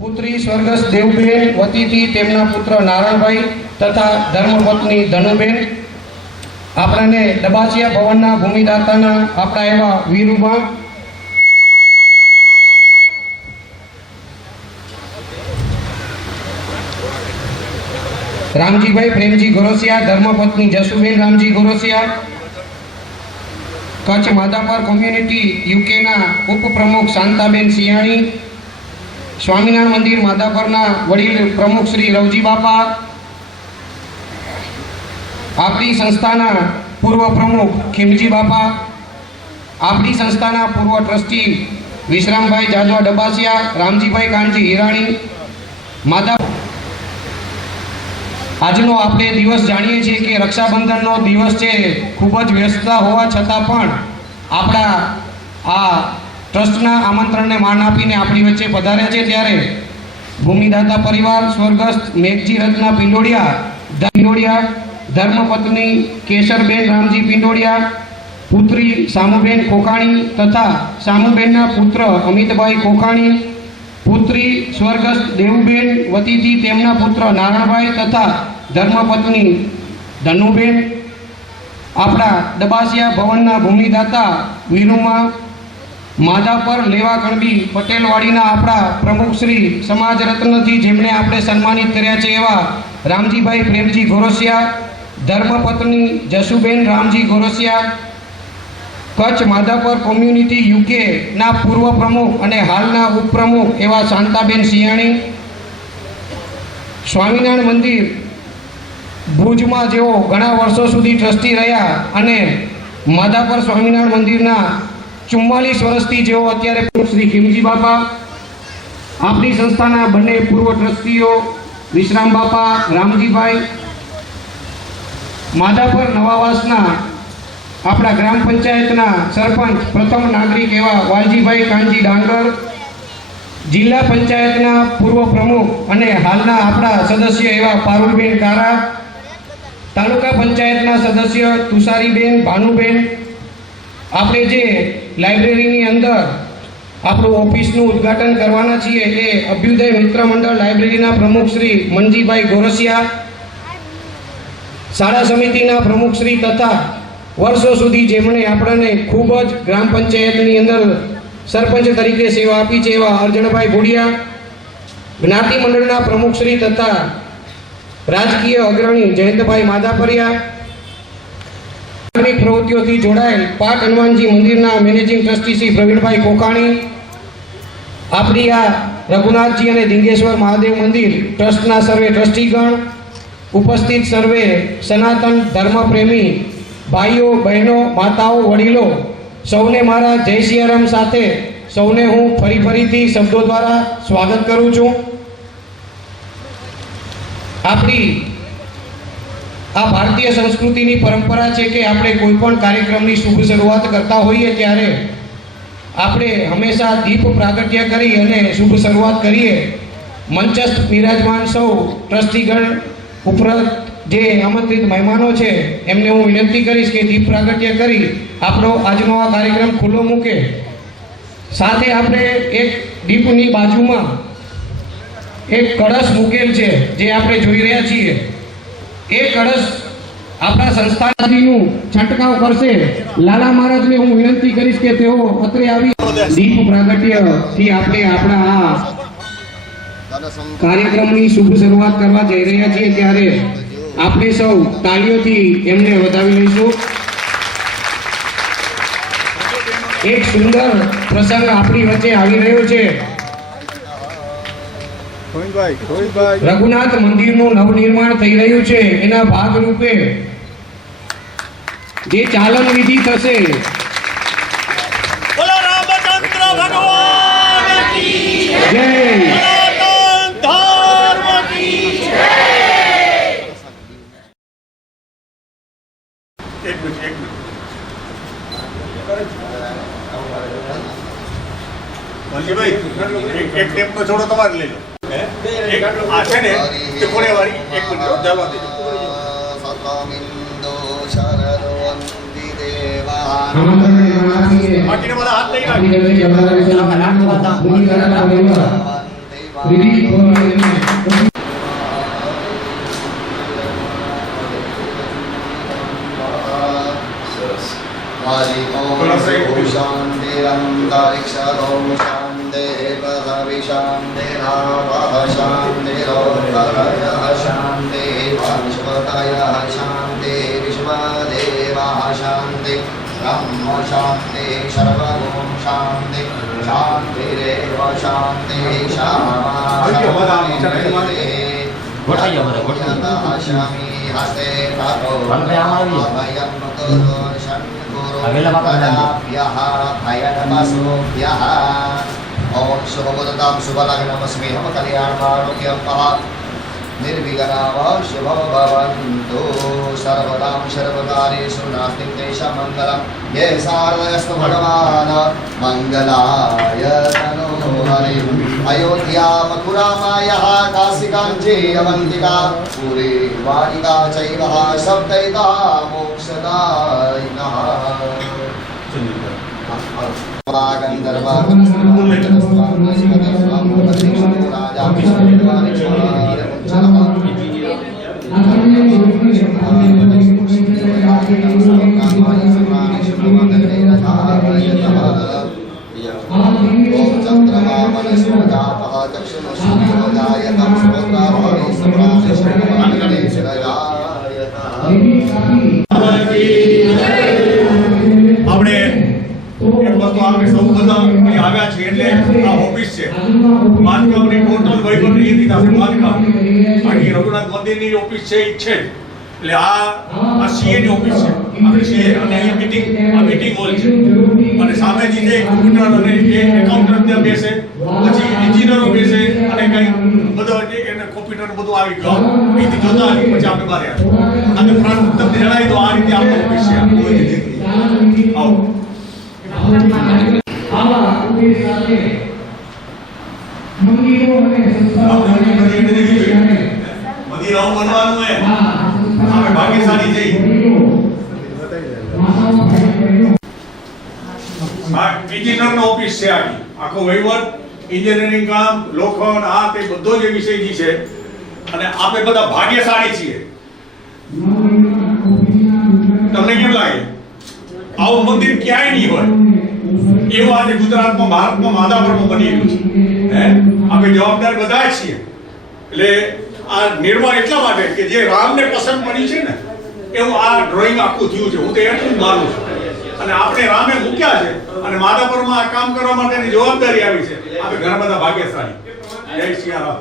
પુત્રી સ્વર્ગસ્થ દેવબેન વતીથી તેમના પુત્ર નારાયણભાઈ તથા ધર્મપત્ની ધનુબેન આપણને ડબાસિયા ભવનના ભૂમિદાતાના આપણા એવા વીરુબા રામજીભાઈ પ્રેમજી ગોરસિયા, ધર્મપત્ની જસુબેન રામજી ગોરસિયા, કચ્છ માધાપર કોમ્યુનિટી યુકેના ઉપપ્રમુખ શાંતાબેન સિયાણી, સ્વામિનારાયણ મંદિર માધાપરના વડીલ પ્રમુખ શ્રી રવજી બાપા, આપણી સંસ્થાના પૂર્વ પ્રમુખ ખીમજી બાપા, આપણી સંસ્થાના પૂર્વ ટ્રસ્ટી વિશ્રામભાઈ જાદવા ડબાસિયા, રામજીભાઈ કાનજી હિરાણી માધા આજનો આપણે દિવસ જાણીએ છીએ કે રક્ષાબંધનનો દિવસ છે। ખૂબ જ વ્યસ્તતા હોવા છતાં પણ આપણા આ ટ્રસ્ટના આમંત્રણને માન આપીને આપણી વચ્ચે પધાર્યા છે। ત્યારે ભૂમિદાતા પરિવાર સ્વર્ગસ્થ મેઘજી રત્ના પિંડોડિયા, ધર્મપત્ની કેશરબેન રામજી પિંડોડિયા, પુત્રી સામુબેન કોકાણી તથા સામુબેનના પુત્ર અમિતભાઈ કોકાણી, પુત્રી સ્વર્ગસ્થ દેવુબેન વતીથી તેમના પુત્ર નારાયણભાઈ તથા ધર્મપત્ની ધનુબેન, આપણા ડબાસિયા ભવનના ભૂમિદાતા વીરુમા, માધાપર લેવા કણબી પટેલવાડીના આપણા પ્રમુખ શ્રી સમાજ રત્નથી જેમણે આપણે સન્માનિત કર્યા છે એવા રામજીભાઈ પ્રેમજી ગોરસિયા, ધર્મપત્ની જસુબેન રામજી ગોરસિયા, કચ્છ માધાપર કોમ્યુનિટી યુકે ના પૂર્વ પ્રમુખ અને હાલના ઉપપ્રમુખ એવા શાંતાબેન સિયાણી, સ્વામિનારાયણ મંદિર ભુજમાં જેઓ ઘણા વર્ષો સુધી ટ્રસ્ટી રહ્યા અને માધાપર સ્વામિનારાયણ મંદિરના 44 વર્ષથી જેઓ અત્યારે શ્રી ખીમજી બાપા, આપણી સંસ્થાના બંને પૂર્વ ટ્રસ્ટીઓ વિશ્રામ બાપા, રામજીભાઈ, માધાપર નવાવાસના આપણા ગ્રામ પંચાયતના સરપંચ પ્રથમ નાગરિક એવા વાલજીભાઈ કાનજી ડાંગર, જિલ્લા પંચાયતના પૂર્વ પ્રમુખ અને હાલના આપણા સદસ્ય એવા પારુલબેન કારા, તાલુકા પંચાયતના સદસ્ય તુષારીબેન ભાનુબેન, આપણે જે લાઇબ્રેરીની અંદર આપણું ઓફિસનું ઉદ્ઘાટન કરવાના છીએ એ અભ્યુદય મિત્ર મંડળ લાઇબ્રેરીના પ્રમુખ શ્રી મનજીભાઈ ગોરસિયા, શાળા સમિતિના પ્રમુખ શ્રી તથા વર્ષો સુધી જેમણે આપણને ખૂબ જ ગ્રામ પંચાયતની અંદર સરપંચ તરીકે સેવા આપી છે એવા અર્જણભાઈ ભોડિયા, જ્ઞાતિ મંડળના પ્રમુખશ્રી તથા રાજકીય અગ્રણી જયંતભાઈ માધાપરિયા, પ્રવૃત્તિઓથી જોડાયેલ પાટ હનુમાનજી મંદિરના મેનેજિંગ ટ્રસ્ટી શ્રી પ્રવીણભાઈ કોકાણી, આપણી આ રઘુનાથજી અને ધિંગેશ્વર મહાદેવ મંદિર ટ્રસ્ટના સર્વે ટ્રસ્ટીગણ, ઉપસ્થિત સર્વે સનાતન ધર્મપ્રેમી ભાઈઓ બહેનો માતાઓ વડીલો સૌને મારા જય સિયારામ સાથે સૌને હું ફરીથી શબ્દો દ્વારા સ્વાગત કરું છું। આપણી આ ભારતીય સંસ્કૃતિની પરંપરા છે કે આપણે કોઈ પણ કાર્યક્રમની શુભ શરૂઆત કરતા હોઈએ ત્યારે આપણે હંમેશા દીપ પ્રાગટ્ય કરી અને શુભ શરૂઆત કરીએ। મંચસ્થ બિરાજમાન સૌ ટ્રસ્ટીગણ ઉપરાંત જે આમંત્રિત મહેમાનો છે એમને હું વિનંતી કરીશ કે દીપ પ્રાગટ્ય કરી આપણો આજનો આ કાર્યક્રમ ખુલ્લો મૂકે। સાથે આપણે એક દીપની બાજુમાં એક કળશ મૂકેલ છે જે આપણે જોઈ રહ્યા છીએ। એ કળશ આપણા સંસ્થાનું છંટકાવ કરશે। લાલા મહારાજને હું વિનંતી કરીશ કે તેઓ અત્રે આવી દીપ પ્રાગટ્યથી આપણે આપણા આ કાર્યક્રમની શુભ શરૂઆત કરવા જઈ રહ્યા છીએ ત્યારે આપણે સૌ તાળીઓથી એમને વધાવી લઈશું। એક સુંદર પ્રસંગ આપણી વચ્ચે આવી રહ્યો છે। રઘુનાથ મંદિરનું નવનિર્માણ થઈ રહ્યું છે, એના ભાગરૂપે જે ચાલન વિધિ થશે જય भाई एक टेप तो छोड़ो तुम्हारे ले लो एक आशे ने त्रिकोणे वाली एक मिनट जलवा दे बाकी ने बोला हाथ नहीं વિધિ દ્વારા એમને शांति सर्वगुण शांति शांतिरेव शांति शामी हस्ते ओम शुभबोधतां शुभलग्नमस्मि हम कल्याणमारोग्यं निर्विघ्नाः शुभो भवन्तु सर्वदां सर्वकार्येषु नास्ति तेषां मङ्गलं ये शारदस्तु भगवान् मङ्गलाय तनोहरि अयोध्या मथुरा माया काशी काञ्ची अवन्तिका पुरी वाटिका चैव सप्तैका मोक्षदायिनः આપણે એક વસ્તુ આપણે સૌ બધા અહીં આવ્યા છીએ એટલે આ ઓફિસ છે બાંધકામની ટોટલ વહીવટ એ રીતે આપણે બાંધકામ બાકી રઘુનાથ મંદિરની ઓફિસ છે એ છે એટલે આ સીએ ની ઓફિસ છે આપણે સીએ અને અહીંયા મીટિંગ હોલ છે અને સામેથી જે કોમ્પ્યુટર અને એકાઉન્ટન્ટ ત્યાં બેસે પછી એન્જિનિયરો બેસે અને કઈ બધો એને કોમ્પ્યુટર બધું આવી ગયું એથી જોતા આવી પછી આપણે બહાર આવ્યા અને પ્રાણ તમને જણાવી તો આ રીતે આપણો ઓફિસ છે આવો આવા ઉભી સાથે મંદિરો અને સંસ્થાઓ મંદિરો બનવાનું હે આપણે ભાગ્યશાળી જઈ એન્જિનિયરનો ઓફિસ છે આખો વહીવટ એન્જિનિયરિંગ કામ લોખંડ આ તે બધો જે વિષય જે છે અને આપણે બધા ભાગ્યશાળી છીએ તમને કેમ લાગે આવું મંદિર ક્યાંય નહીં હોય એવું આજે ગુજરાતમાં ભારતમાં માધાપરમાં બની રહ્યું છે હે આપણે જવાબદાર બધા છીએ એટલે આ નિર્માણ એટલા માટે કે જે રામને પસંદ પડી છે ને એવું આ ડ્રોઈંગ આખું થયું છે હું તો એટલું જ માનું છું અને આપણે રામે મૂક્યા છે અને માધાપરમાં આ કામ કરવા માટેની જવાબદારી આવી છે આપણે ઘણા બધા ભાગ્યશાળી જય સિયારામ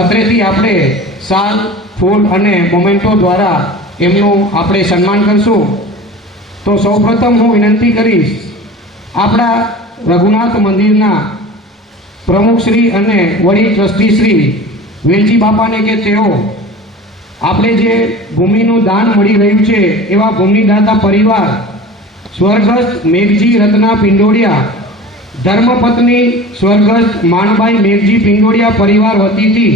અત્રેથી આપણે શાલ ફૂલ અને મોમેન્ટો દ્વારા એમનું આપણે સન્માન કરશું તો સૌપ્રથમ હું વિનંતી કરીશ આપણા રઘુનાથ મંદિરના પ્રમુખશ્રી અને વડી ટ્રસ્ટીશ્રી વેલજી બાપાને કે તેઓ આપણે જે ભૂમિનું દાન મળી રહ્યું છે એવા ભૂમિદાતા પરિવાર સ્વર્ગસ્થ મેઘજી રત્ના પિંડોડિયા ધર્મપત્ની સ્વર્ગસ્થ માણબાઈ મેઘજી પિંડોડિયા પરિવાર વતીથી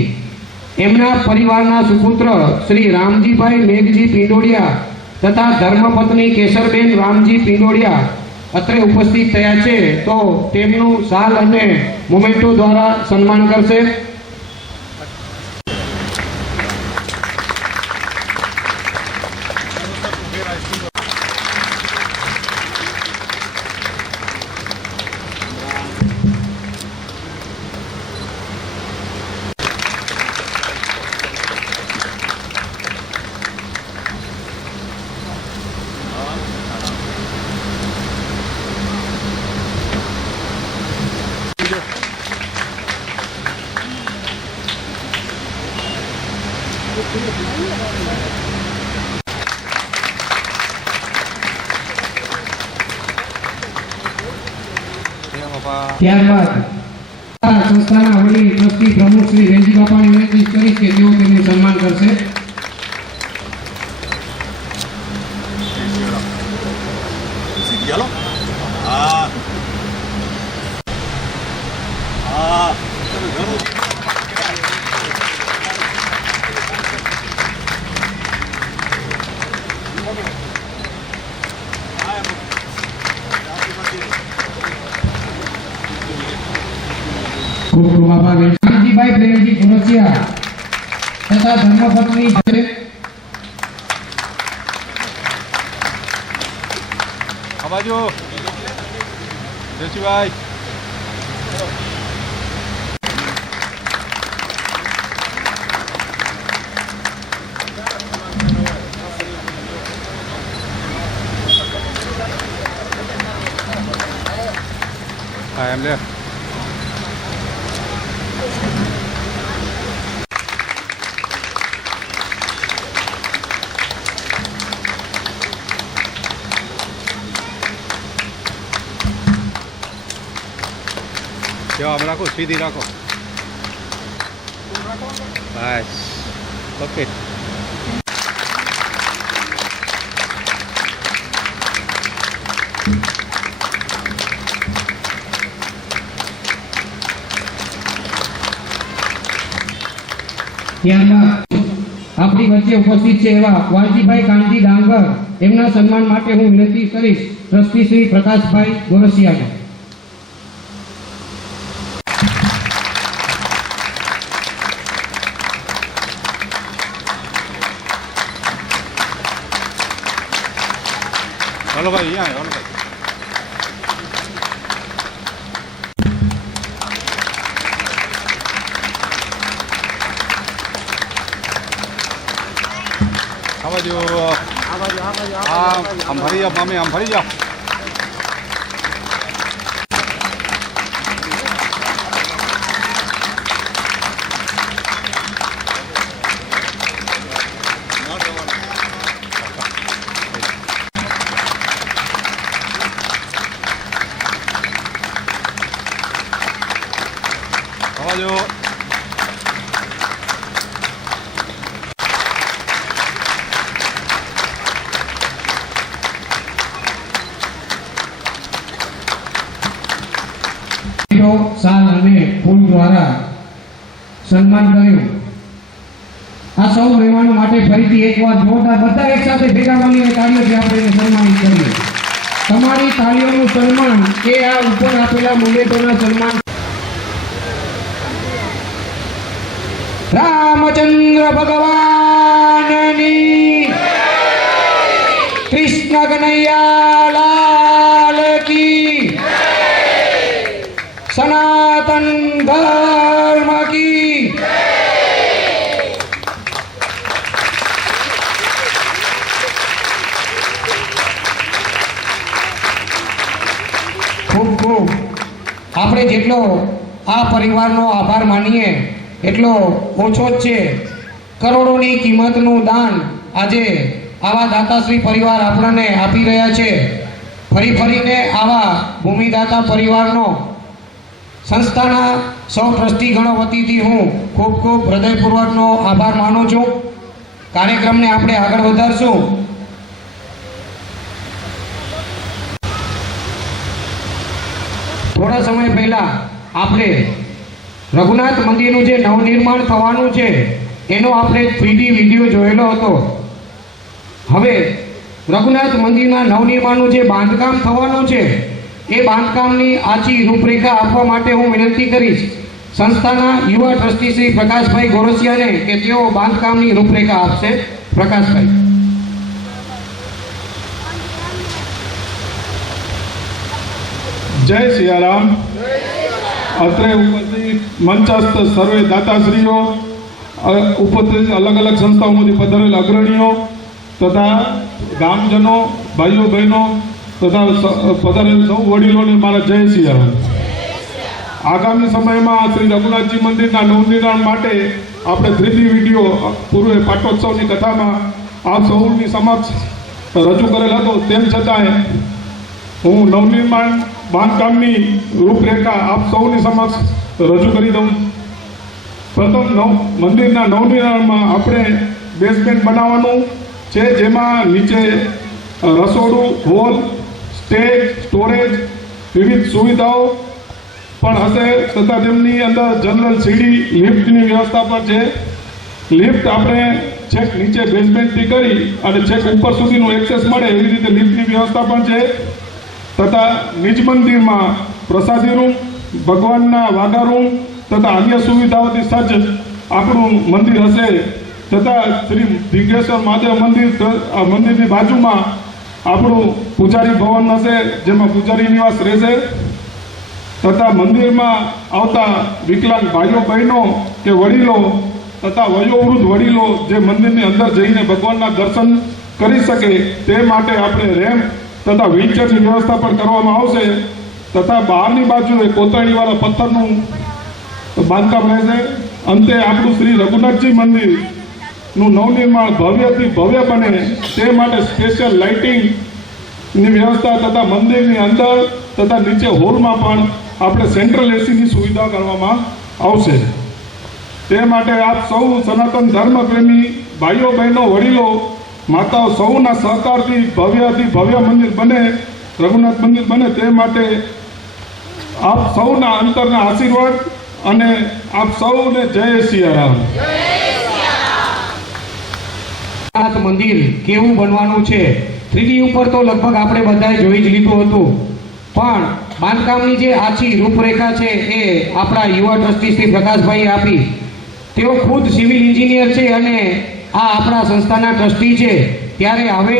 એમના પરિવારના સુપુત્ર શ્રી રામજીભાઈ મેઘજી પિંડોડિયા તથા ધર્મપત્ની કેસરબેન રામજી પિંડોડિયા અત્રે ઉપસ્થિત થયા છે તો તેમનું શાલ અને મોમેન્ટો દ્વારા સન્માન કરશે ત્યારબાદ સંસ્થાના વડીલ ટ્રસ્ટી પ્રમુખ શ્રી વેલજી બાપાની વિનંતી કરીશ કે તેઓ તેમનું સન્માન કરશે ખૂબ ખૂબ આભાર શાંતિભાઈ પ્રેમજી ગોરસિયા તથા ધર્મપત્ની આ બાજુ જયશીભાઈ હા એમ લે આમ રાખો સીધી રાખો બસ ઓકે ત્યારબાદ આપણી વચ્ચે ઉપસ્થિત છે એવા વાલજીભાઈ કાનજી ડાંગર એમના સન્માન માટે હું વિનંતી કરીશ ટ્રસ્ટી શ્રી પ્રકાશભાઈ ગોરસિયાને ચાલો ભાઈ અહીંયા ચાલો ભાઈ આ બાજુ આમ ભરી જાઓ મામી આમ ભરી જાઓ આવાજો સાલ અને ફૂલ દ્વારા સન્માન કર્યું આ સૌ મહેમાનો માટે ફરીથી એકવાર જોરદાર બધા એક સાથે ભેગા મળીને તાળીઓથી આપણે એને સન્માનિત કરીએ તમારી તાળીઓનું સન્માન એ આ ઉપર આપેલા મુલેટોના સન્માન રામચંદ્ર ભગવાનની કૃષ્ણ કનૈયા લાલ કી सनातन धर्म की खूब खूब આપણે જેટલો આ પરિવારનો આભાર માનીએ એટલો ઓછો જ છે કરોડોની કિંમતનું દાન આજે આવા દાતાશ્રી પરિવાર આપણને આપી રહ્યા છે ફરીને આવા ભૂમિદાતા પરિવારનો સંસ્થાના સૌ ટ્રસ્ટીગણો વતીથી હું ખૂબ ખૂબ હૃદયપૂર્વકનો આભાર માનું છું કાર્યક્રમને આપણે આગળ વધારશું થોડા સમય પહેલા આપણે રઘુનાથ મંદિરનું જે નવનિર્માણ થવાનું છે એનો આપણે 3D વિડીયો જોયેલો હતો હવે રઘુનાથ મંદિરના નવનિર્માણનું જે બાંધકામ થવાનું છે એ બાંધકામની આછી રૂપરેખા આપવા માટે હું વિનંતી કરીશ સંસ્થાના યુવા ટ્રસ્ટી શ્રી પ્રકાશભાઈ ગોરસિયાને કે તેઓ બાંધકામની રૂપરેખા આપશે પ્રકાશભાઈ જય સિયારામ અત્રે ઉપસ્થિત મંચસ્થ સર્વે દાતાશ્રીઓ ઉપસ્થિત અલગ અલગ સંસ્થાઓમાંથી પધારેલ અગ્રણીઓ તથા ગામજનો ભાઈઓ બહેનો તથા પધારેલ સૌ વડીલોને મારા જય સિયારામ આગામી સમયમાં શ્રી રઘુનાથજી મંદિરના નવનિર્માણ માટે આપણે 3D વિડીયો પૂર્વે પાટોત્સવની કથામાં આપ સૌની સમક્ષ રજૂ કરેલ હતો તેમ છતાંય હું નવનિર્માણ બાંધકામની રૂપરેખા આપ સૌની સમક્ષ રજૂ કરી દઉં પ્રથમ મંદિરના નવનિર્માણમાં આપણે બેઝમેન્ટ બનાવવાનું છે જેમાં નીચે રસોડું હોલ સ્ટેજ સ્ટોરેજ વિવિધ સુવિધાઓ પણ હશે તથા તેમની અંદર જનરલ સીડી લિફ્ટની વ્યવસ્થા પણ છે લિફ્ટ આપણે છેક નીચે બેઝમેન્ટથી કરી અને છેક ઉપર સુધીનું એક્સેસ મળે એવી રીતે લિફ્ટની વ્યવસ્થા પણ છે તથા નિજ મંદિરમાં પ્રસાદી રૂમ ભગવાનના વાઘા રૂમ તથા અન્ય સુવિધાઓથી સજ્જ આપણું મંદિર હશે તથા શ્રી ઢીંગેશ્વર મહાદેવ મંદિરની બાજુમાં આપણું પૂજારી ભવન હશે, જેમાં પૂજારી નિવાસ રહેશે તથા મંદિરમાં આવતા વિકલાંગ ભાઈઓ બહેનો કે વડીલો તથા વયોવૃદ્ધ વડીલો જે મંદિરની અંદર જઈને ભગવાનના દર્શન કરી શકે તે માટે આપણે રેમ્પ તથા વ્હીલચેરની વ્યવસ્થા પણ કરવામાં આવશે તથા બહારની બાજુએ કોતરણીવાળા પથ્થરનું બાંધકામ રહેશે. અંતે આપણું શ્રી રઘુનાથજી મંદિરનું નવનિર્માણ ભવ્યથી ભવ્ય બને તે માટે સ્પેશિયલ લાઇટિંગની વ્યવસ્થા તથા મંદિરની અંદર તથા નીચે હોલમાં પણ આપણે સેન્ટ્રલ એસીની સુવિધા કરવામાં આવશે. તે માટે આપ સૌ સનાતન ધર્મ પ્રેમી ભાઈઓ બહેનો વડીલો માતાઓ સૌના સહકારથી ભવ્યથી ભવ્ય મંદિર બને, રઘુનાથ મંદિર બને તે માટે આપ સૌના અંતરના આશીર્વાદ અને આપ સૌને જય સિયારામ. રઘુનાથ મંદિર કેવું બનવાનું છે 3D ઉપર તો લગભગ આપણે બધાએ જોઈ જ લીધું હતું, પણ બાંધકામની જે આછી રૂપરેખા છે એ આપણા યુવા ટ્રસ્ટી શ્રી પ્રકાશભાઈ આપી. તેઓ ખુદ સિવિલ એન્જિનિયર છે અને આ આપણા સંસ્થાના ટ્રસ્ટી છે, ત્યારે હવે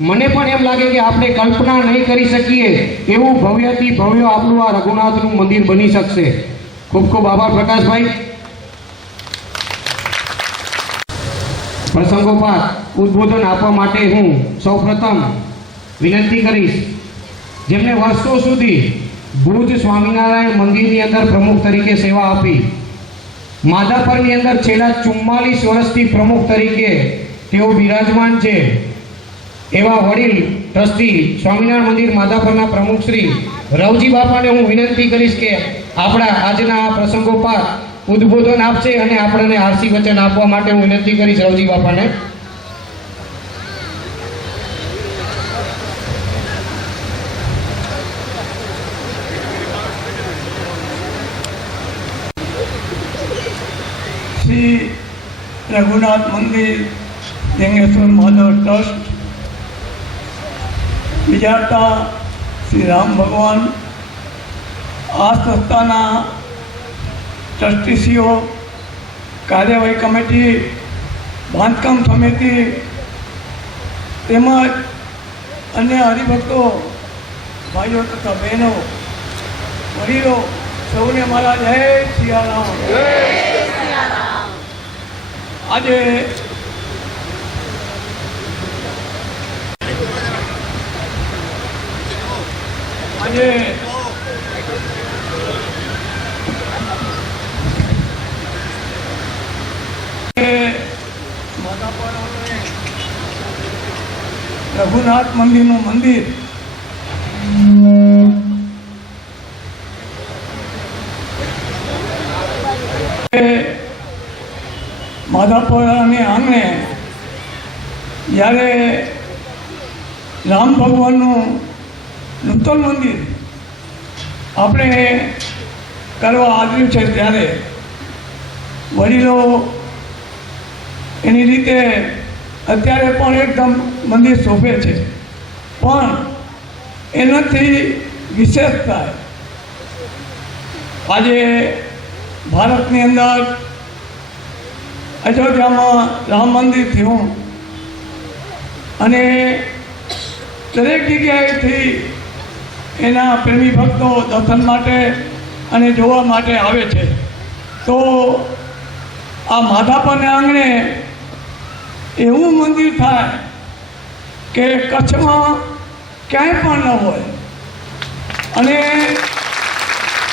મને પણ એમ લાગે કે આપણે કલ્પના નહીં કરી શકીએ એવું ભવ્યથી ભવ્ય આપણું આ રઘુનાથનું મંદિર બની શકશે. ખૂબ ખૂબ આભાર પ્રકાશભાઈ. પ્રસંગોપાત ઉદ્બોધન આપવા માટે હું સૌપ્રથમ વિનંતી કરીશ જેમને વર્ષો સુધી ભુજ સ્વામિનારાયણ મંદિરની અંદર પ્રમુખ તરીકે સેવા આપી, માધાપરની અંદર છેલ્લા 44 વર્ષથી પ્રમુખ તરીકે તેઓ બિરાજમાન છે એવા વડીલ ટ્રસ્ટી સ્વામિનારાયણ મંદિર માધાપરના પ્રમુખ શ્રી રવજી બાપાને હું વિનંતી કરીશ કે આપણા આજના આ પ્રસંગોપાત ઉદ્બોધન આપશે અને આપણને આરસી વચન આપવા માટે હું વિનંતી કરીશ રવજી બાપાને. શ્રી રઘુનાથ મંદિર ઢીંગેશ્વર મહાદેવ ટ્રસ્ટ વિજારતા શ્રી રામ ભગવાન આ સંસ્થાના ટ્રસ્ટીશ્રીઓ, કાર્યવાહી કમિટી, બાંધકામ સમિતિ તેમજ અન્ય હરિભક્તો ભાઈઓ તથા બહેનો વડીલો સૌને મારા જય સિયારામ. આજે રઘુનાથ મંદિરનું મંદિર માધાપરાની આંગણે જ્યારે રામ ભગવાનનું નૂતન મંદિર આપણે કરવા આવ્યું છે ત્યારે વડીલો એની રીતે અત્યારે પણ એકદમ મંદિર શોભે છે, પણ એનાથી વિશેષ થાય આજે ભારતની અંદર અયોધ્યામાં રામ મંદિર થયું અને દરેક જગ્યાએથી એના પ્રેમી ભક્તો દર્શન માટે અને જોવા માટે આવે છે. તો આ માધાપરના આંગણે એવું મંદિર થાય કે કચ્છમાં ક્યાંય પણ ન હોય અને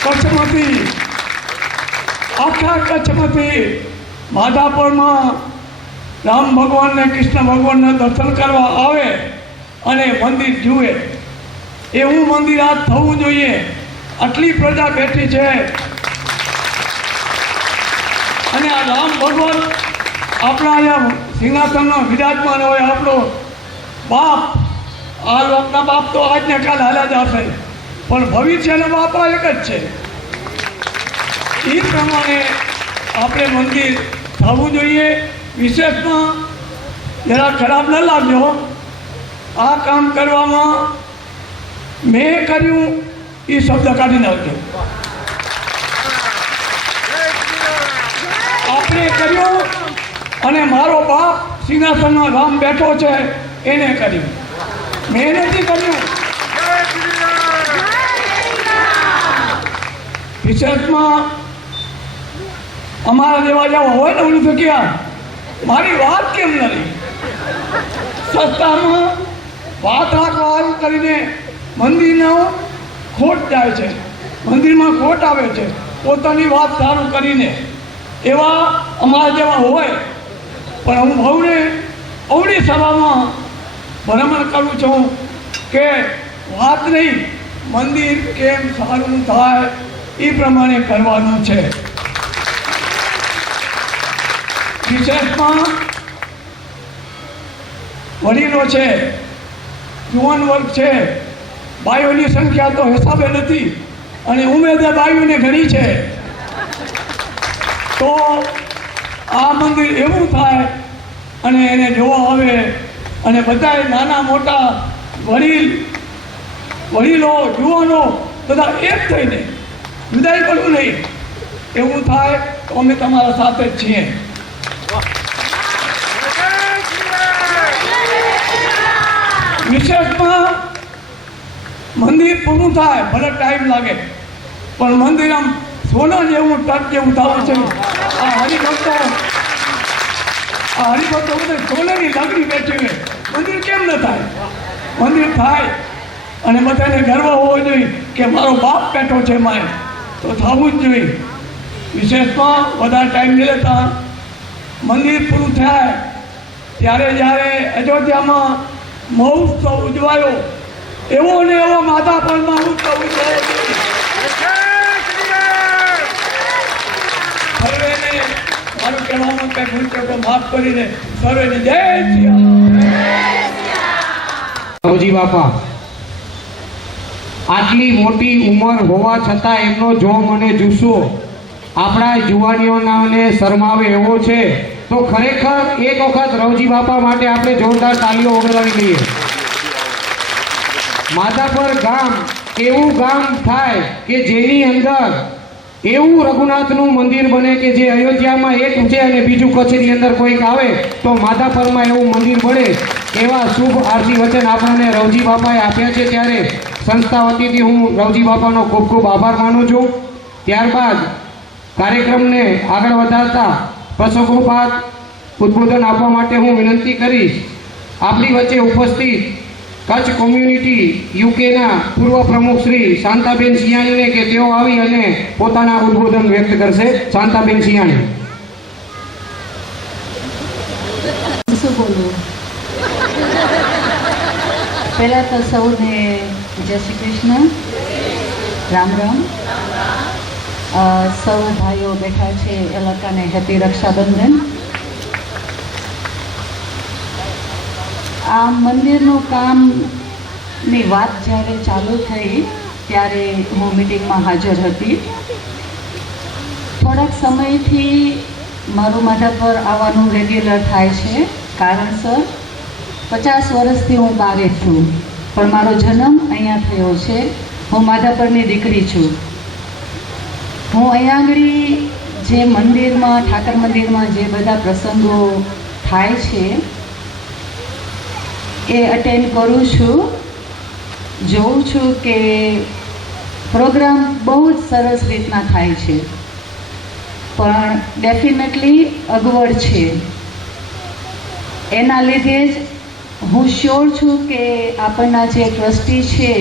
કચ્છમાંથી આખા કચ્છમાંથી માધાપરમાં રામ ભગવાનને કૃષ્ણ ભગવાનના દર્શન કરવા આવે અને મંદિર જુએ એવું મંદિર આ થવું જોઈએ. આટલી પ્રજા બેઠી છે અને આ રામ ભગવાન આપણા અહીંયા સિંહાસનનો વિરાજમાન હોય, આપણો બાપ, આ લોકના બાપ તો આજને કાલ હાલ્યા જશે, પણ ભવિષ્યનો બાપ આ એક જ છે. એ પ્રમાણે આપણે મંદિર થવું જોઈએ. વિશેષમાં જરા ખરાબ ન લાગજો, આ કામ કરવામાં મેં કર્યું એ શબ્દ કાઢી નાખજો. કર્યું અને મારો બાપ સિંહાસનમાં રામ બેઠો છે એને કર્યું. મેં નથી કર્યું. વિશેષમાં અમારા જેવા જેવા હોય ને ઓલું તો ક્યાં મારી વાત કેમ નથી સસ્તામાં વાત રાખવા કરીને મંદિરનો ખોટ જાય છે, મંદિરમાં ખોટ આવે છે પોતાની વાત સારું કરીને. એવા અમારા જેવા હોય પણ હું બહુને અવળી સભામાં ભલામણ કરું છું કે વાત નહીં, મંદિર કેમ સારું થાય એ પ્રમાણે કરવાનું છે. વિશેષમાં વડીલો છે, યુવાન વર્ગ છે, બાઈઓની સંખ્યા તો હિસાબે નથી અને ઉમેદવાર બાઈઓને ઘણી છે. તો આ મંદિર એવું થાય અને એને જોવા આવે અને બધાએ નાના મોટા વડીલો યુવાનો બધા એક થઈને વિદાય કરવું નહીં, એવું થાય તો અમે તમારા સાથે જ છીએ. વિશેષમાં મંદિર પૂરું થાય ભલે ટાઈમ લાગે પણ મંદિર આમ સોના જેવું ટક જેવું થવું છે. આ હરિભક્તો બધે સોનાની લાગણી બેઠી હોય, મંદિર કેમ ન થાય? મંદિર થાય અને બધાને ગર્વ હોવો જોઈએ કે મારો બાપ બેઠો છે માય, તો થવું જ જોઈએ. વિશેષમાં વધારે ટાઈમ નહીં લેતા મંદિર પૂરું થાય ત્યારે જ્યારે અયોધ્યામાં મહોત્સવ ઉજવાયો એવો ને એવો માધાપરમાં ઉત્સવ ઉજવાયો. સર્વેને મારું કહેવાનું કંઈ ભૂલ તો માફ કરીને સર્વેને જય શ્રી રામ. રવજી બાપા આટલી મોટી ઉંમર હોવા છતાં એમનો જોમ અને જુસ્સો આપણા જુવાનીઓને શરમાવે એવો છે. તો ખરેખર એક વખત રવજી બાપા માટે આપણે જોરદાર તાલીઓ વગાડી લઈએ. માધાપર ગામ એવું ગામ થાય કે જેની અંદર એવું રઘુનાથનું મંદિર બને કે જે અયોધ્યામાં એક છે અને બીજું કચ્છની અંદર કોઈક આવે તો માધાપરમાં એવું મંદિર બને. એવા શુભ આરતી વચન આપણને રવજી બાપાએ આપ્યા છે. ત્યારે સંસ્થા વતીથી હું રવજી બાપાનો ખૂબ ખૂબ આભાર માનું છું. ત્યારબાદ કાર્યક્રમને આગળ વધારતા પ્રસંગોપાત ઉદ્બોધન આપવા માટે હું વિનંતી કરીશ આપણી વચ્ચે ઉપસ્થિત કચ્છ કોમ્યુનિટી યુકેના પૂર્વ પ્રમુખ શ્રી શાંતાબેન સિયાણીને કે તેઓ આવી અને પોતાના ઉદ્બોધન વ્યક્ત કરશે. શાંતાબેન સિયાણી. શું બોલું? પહેલાં તો સૌને જય શ્રી કૃષ્ણ, રામ રામ. સૌ ભાઈઓ બેઠા છે એ લોકોને હેપી રક્ષાબંધન. આ મંદિરનું કામની વાત જ્યારે ચાલુ થઈ ત્યારે હું મિટિંગમાં હાજર હતી. થોડાક સમયથી મારું માધાપર આવવાનું રેગ્યુલર થાય છે કારણસર 50 વર્ષથી હું બહાર છું પણ મારો જન્મ અહીંયા થયો છે. હું માધાપરની દીકરી છું. હું અહીંયા આગળ જે મંદિરમાં ઠાકર મંદિરમાં જે બધા પ્રસંગો થાય છે એ અટેન્ડ કરું છું, જોઉં છું કે પ્રોગ્રામ બહુ જ સરસ રીતના થાય છે પણ ડેફિનેટલી અગવડ છે. એના લીધે જ હું શ્યોર છું કે આપણના જે ટ્રસ્ટી છે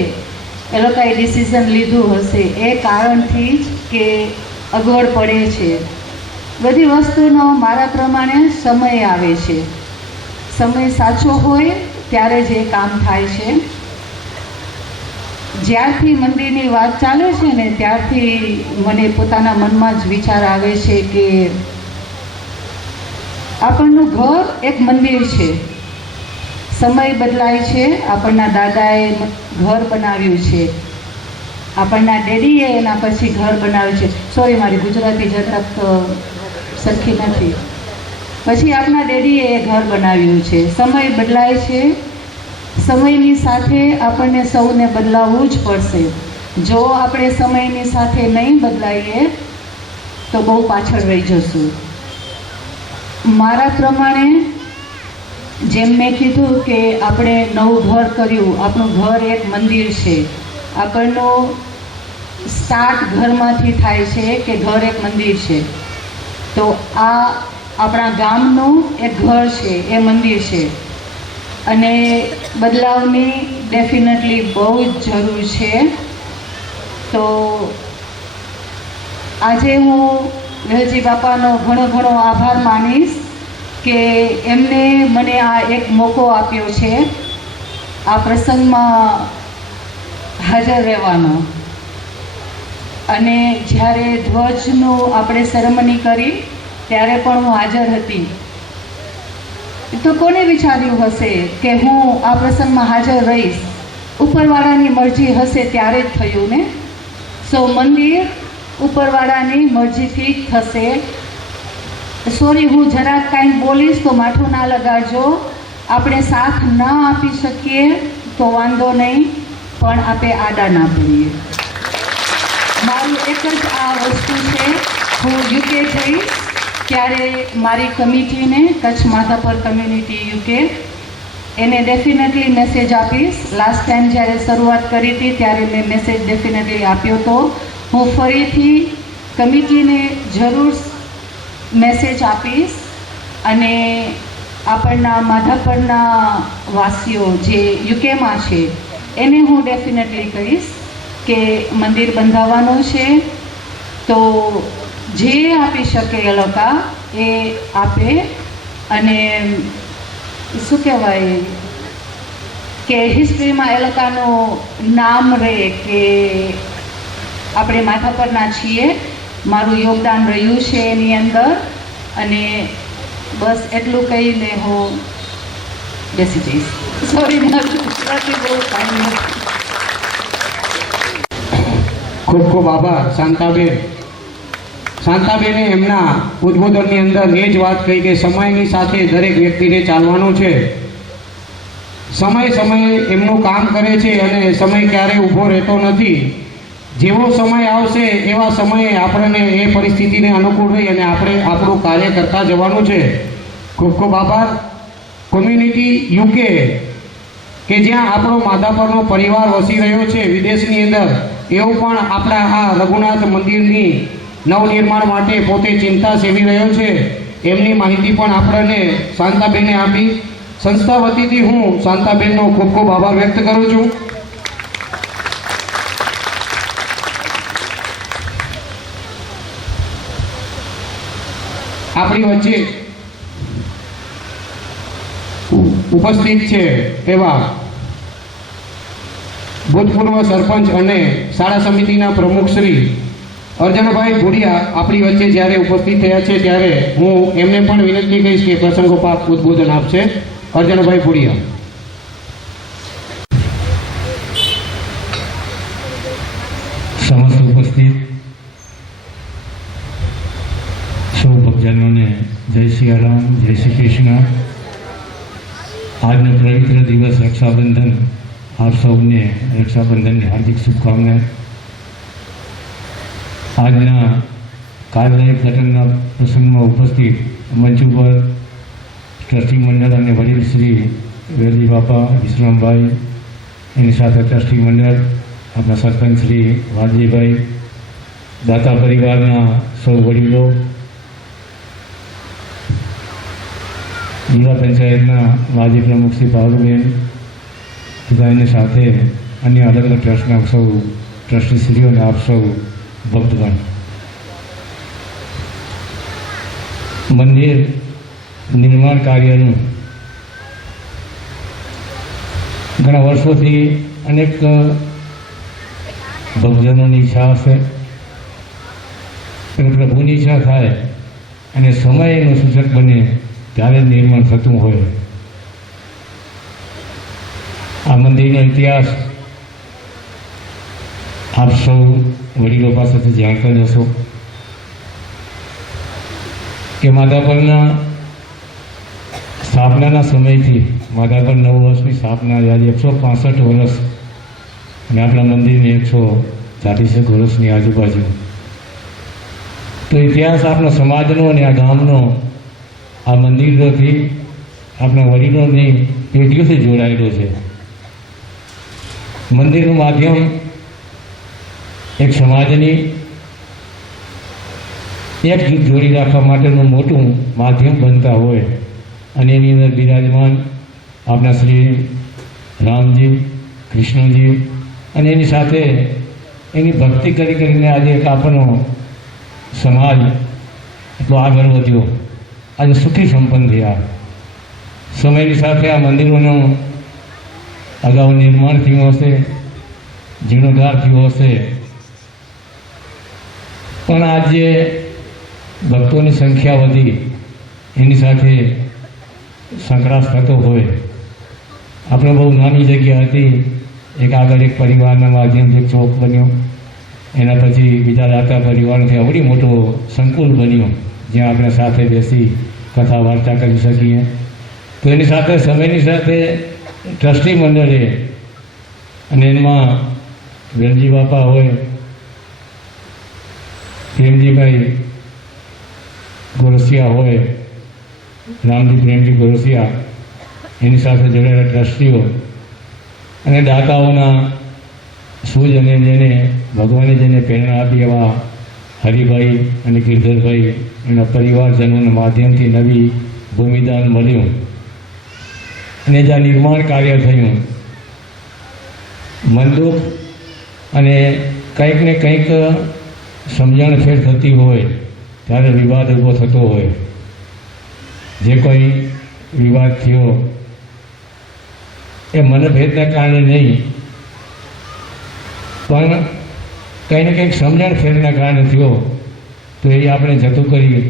એ લોકોએ ડિસિઝન લીધું હશે એ કારણથી જ કે અગવડ પડે છે. બધી વસ્તુનો મારા પ્રમાણે સમય આવે છે. સમય સાચો હોય ત્યારે જ એ કામ થાય છે. જ્યારથી મંદિરની વાત ચાલે છે ને ત્યારથી મને પોતાના મનમાં જ વિચાર આવે છે કે આપણનું ઘર એક મંદિર છે. સમય બદલાય છે. આપણના દાદાએ ઘર બનાવ્યું છે, આપણના ડેડીએ એના પછી ઘર બનાવ્યું છે. સોરી, મારી ગુજરાતી જરાક સરખી નથી. પછી આપણા ડેડીએ એ ઘર બનાવ્યું છે. સમય બદલાય છે. સમયની સાથે આપણને સૌને બદલાવવું જ પડશે. જો આપણે સમયની સાથે નહીં બદલાઈએ તો બહુ પાછળ રહી જશું. મારા પ્રમાણે જેમ મેં કીધું કે આપણે નવું ઘર કર્યું, આપણું ઘર એક મંદિર છે. આપણનું સ્ટાર્ટ ઘરમાંથી થાય છે કે ઘર એક મંદિર છે. તો આ આપણા ગામનું એક ઘર છે, એ મંદિર છે. અને બદલાવની ડેફિનેટલી બહુ જ જરૂર છે. તો આજે હું વેલજી બાપાનો ઘણો ઘણો આભાર માનીશ કે એમને મને આ એક મોકો આપ્યો છે આ પ્રસંગમાં હાજર રહેવાનો. અને જ્યારે ધ્વજનું આપણે સેરેમની કરી ત્યારે પણ હું હાજર હતી. તો કોને વિચાર્યું હશે કે હું આ પ્રસંગમાં હાજર રહીશ? ઉપરવાળાની મરજી હશે ત્યારે જ થયું ને. સો મંદિર ઉપરવાળાની મરજીથી જ થશે. સોરી, હું જરાક કાંઈ બોલીશ તો માઠું ના લગાડજો. આપણે સાથ ના આપી શકીએ તો વાંધો નહીં, પણ આપણે આડા ના પડીએ. મારું એક જ આ વસ્તુ છે, હું યુકે જઈશ ત્યારે મારી કમિટીને, કચ્છ માધાપર કમ્યુનિટી યુકે, એને ડેફિનેટલી મેસેજ આપીશ. લાસ્ટ ટાઈમ જ્યારે શરૂઆત કરી હતી ત્યારે મેં મેસેજ ડેફિનેટલી આપ્યો હતો. હું ફરીથી કમિટીને જરૂર મેસેજ આપીશ. અને આપણના માધાપરના વાસીઓ જે યુકેમાં છે એને હું ડેફિનેટલી કહીશ કે મંદિર બંધાવવાનું છે, તો જે આપી શકે એ લોકો એ આપે. અને શું કહેવાય કે હિસ્ટ્રીમાં એ લોકોનું નામ રહે કે આપણે માધાપરના છીએ, મારું યોગદાન રહ્યું છે એની અંદર. અને બસ એટલું કહીને હું બેસી જઈશ. સોરી, ગુજરાતી બહુ સારું નથી. ખૂબ ખૂબ આભાર શાંતાબેન. શાંતાબેને એમના ઉદ્બોધનની અંદર એ જ વાત કહી કે સમયની સાથે દરેક વ્યક્તિને ચાલવાનું છે. સમય સમયે એમનું કામ કરે છે અને સમય ક્યારેય ઊભો રહેતો નથી. જેવો સમય આવશે એવા સમયે આપણને એ પરિસ્થિતિને અનુકૂળ રહી અને આપણે આપણું કાર્ય કરતા જવાનું છે. ખૂબ ખૂબ આભાર. કોમ્યુનિટી યુકે કે જ્યાં આપણો માધાપરનો પરિવાર વસી રહ્યો છે વિદેશની અંદર, એવું પણ આપણા આ રઘુનાથ મંદિરની નવનિર્માણ માટે પોતે ચિંતા સેવી રહ્યો છે. એમની માહિતી પણ આપણને શાંતાબેને આપી. સંસ્થા વતીથી હું શાંતાબેનનો ખૂબ ખૂબ આભાર વ્યક્ત કરું છું. આપણી વચ્ચે ઉપસ્થિત છે એવા ભૂતપૂર્વ સરપંચ અને શાળા સમિતિના પ્રમુખ શ્રી અર્જણભાઈ ભુડિયા આપણી વચ્ચે જ્યારે ઉપસ્થિત થયા છે ત્યારે હું એમને પણ વિનંતી કરીશ કે પ્રસંગોપાત ઉદ્બોધન આપશે. અર્જણભાઈ ભુડિયા. સમસ્ત ઉપસ્થિત સૌ ભક્તજનોને જય સિયારામ, જય શ્રી કૃષ્ણ. આજનો પવિત્ર દિવસ રક્ષાબંધન, આપ સૌને રક્ષાબંધનની હાર્દિક શુભકામના. આજના કાર્યદાયક ઘટનના પ્રસંગમાં ઉપસ્થિત મંચ ઉપર ટ્રસ્ટી મંડળ અને વડીલ શ્રી વેલજી બાપા વિશ્રામભાઈ, એની સાથે ટ્રસ્ટી મંડળ, આપણા સરપંચ શ્રી વાલજીભાઈ, દાતા પરિવારના સૌ વડીલો, જિલ્લા પંચાયતના માજી પ્રમુખ શ્રી પાવલુબેન તથા એની સાથે અન્ય અલગ અલગ ટ્રસ્ટના સૌ ટ્રસ્ટીશ્રીઓ અને આપ સૌ ભક્તગણ. મંદિર નિર્માણ કાર્યનું ઘણા વર્ષોથી અનેક ભક્તજનોની ઈચ્છા હશે, પ્રભુની ઈચ્છા થાય અને સમય એનું સૂચક બને ત્યારે નિર્માણ થતું હોય. આ મંદિરનો ઇતિહાસ આપ સૌ વડીલો પાસેથી જાણતા જ હશો કે માધાપરના સ્થાપનાના સમયથી, માધાપર 9 વર્ષની સ્થાપના, આજે 165 વર્ષ અને આપણા મંદિરની 140 વર્ષની આજુબાજુ. તો ઇતિહાસ આપણા સમાજનો અને આ ગામનો આ મંદિરોથી આપણા વડીલોની પેઢીઓથી જોડાયેલો છે. મંદિરનું માધ્યમ એક સમાજની એકજૂથ જોડી રાખવા માટેનું મોટું માધ્યમ બનતા હોય અને એની અંદર બિરાજમાન આપણા શ્રી રામજી, કૃષ્ણજી અને એની સાથે એની ભક્તિ કરીને આજે એક આપણો સમાજ એટલો આગળ વધ્યો, આજે સુખી સંપન્ન થયા. સમયની સાથે આ મંદિરોનું અગાઉ નિર્માણ થયું હશે, જીર્ણોદ્ધાર થયો હશે, પણ આજે ભક્તોની સંખ્યા વધી એની સાથે સંકળાશ થતો હોય. આપણે બહુ નાની જગ્યા હતી, એક આગળ એક પરિવારના માધ્યમથી ચોક બન્યો, એના પછી બીજા દાતા પરિવારથી આવડી મોટો સંકુલ બન્યો જ્યાં આપણે સાથે બેસી કથા વાર્તા કરી શકીએ. તો એની સાથે સમયની સાથે ટ્રસ્ટી મંડળે અને એમાં વેલજી બાપા હોય, પ્રેમજીભાઈ ગોરસિયા હોય, રામજી પ્રેમજી ગોરસિયા, એની સાથે જોડાયેલા ટ્રસ્ટીઓ અને દાતાઓના સૂઝ અને જેને ભગવાને જેને પ્રેરણા આપી એવા હરિભાઈ અને ગિરધરભાઈ એના પરિવારજનોના માધ્યમથી નવી ભૂમિદાન મળ્યું અને જ્યાં નિર્માણ કાર્ય થયું. મનદુખ અને કંઈક ને કંઈક સમજણ ફેર થતી હોય ત્યારે વિવાદ ઊભો થતો હોય. જે કોઈ વિવાદ થયો એ મનભેદના કારણે નહીં, પણ કંઈ ને કંઈક સમજણ ફેરના કારણે થયો. તો એ આપણે જતું કરીએ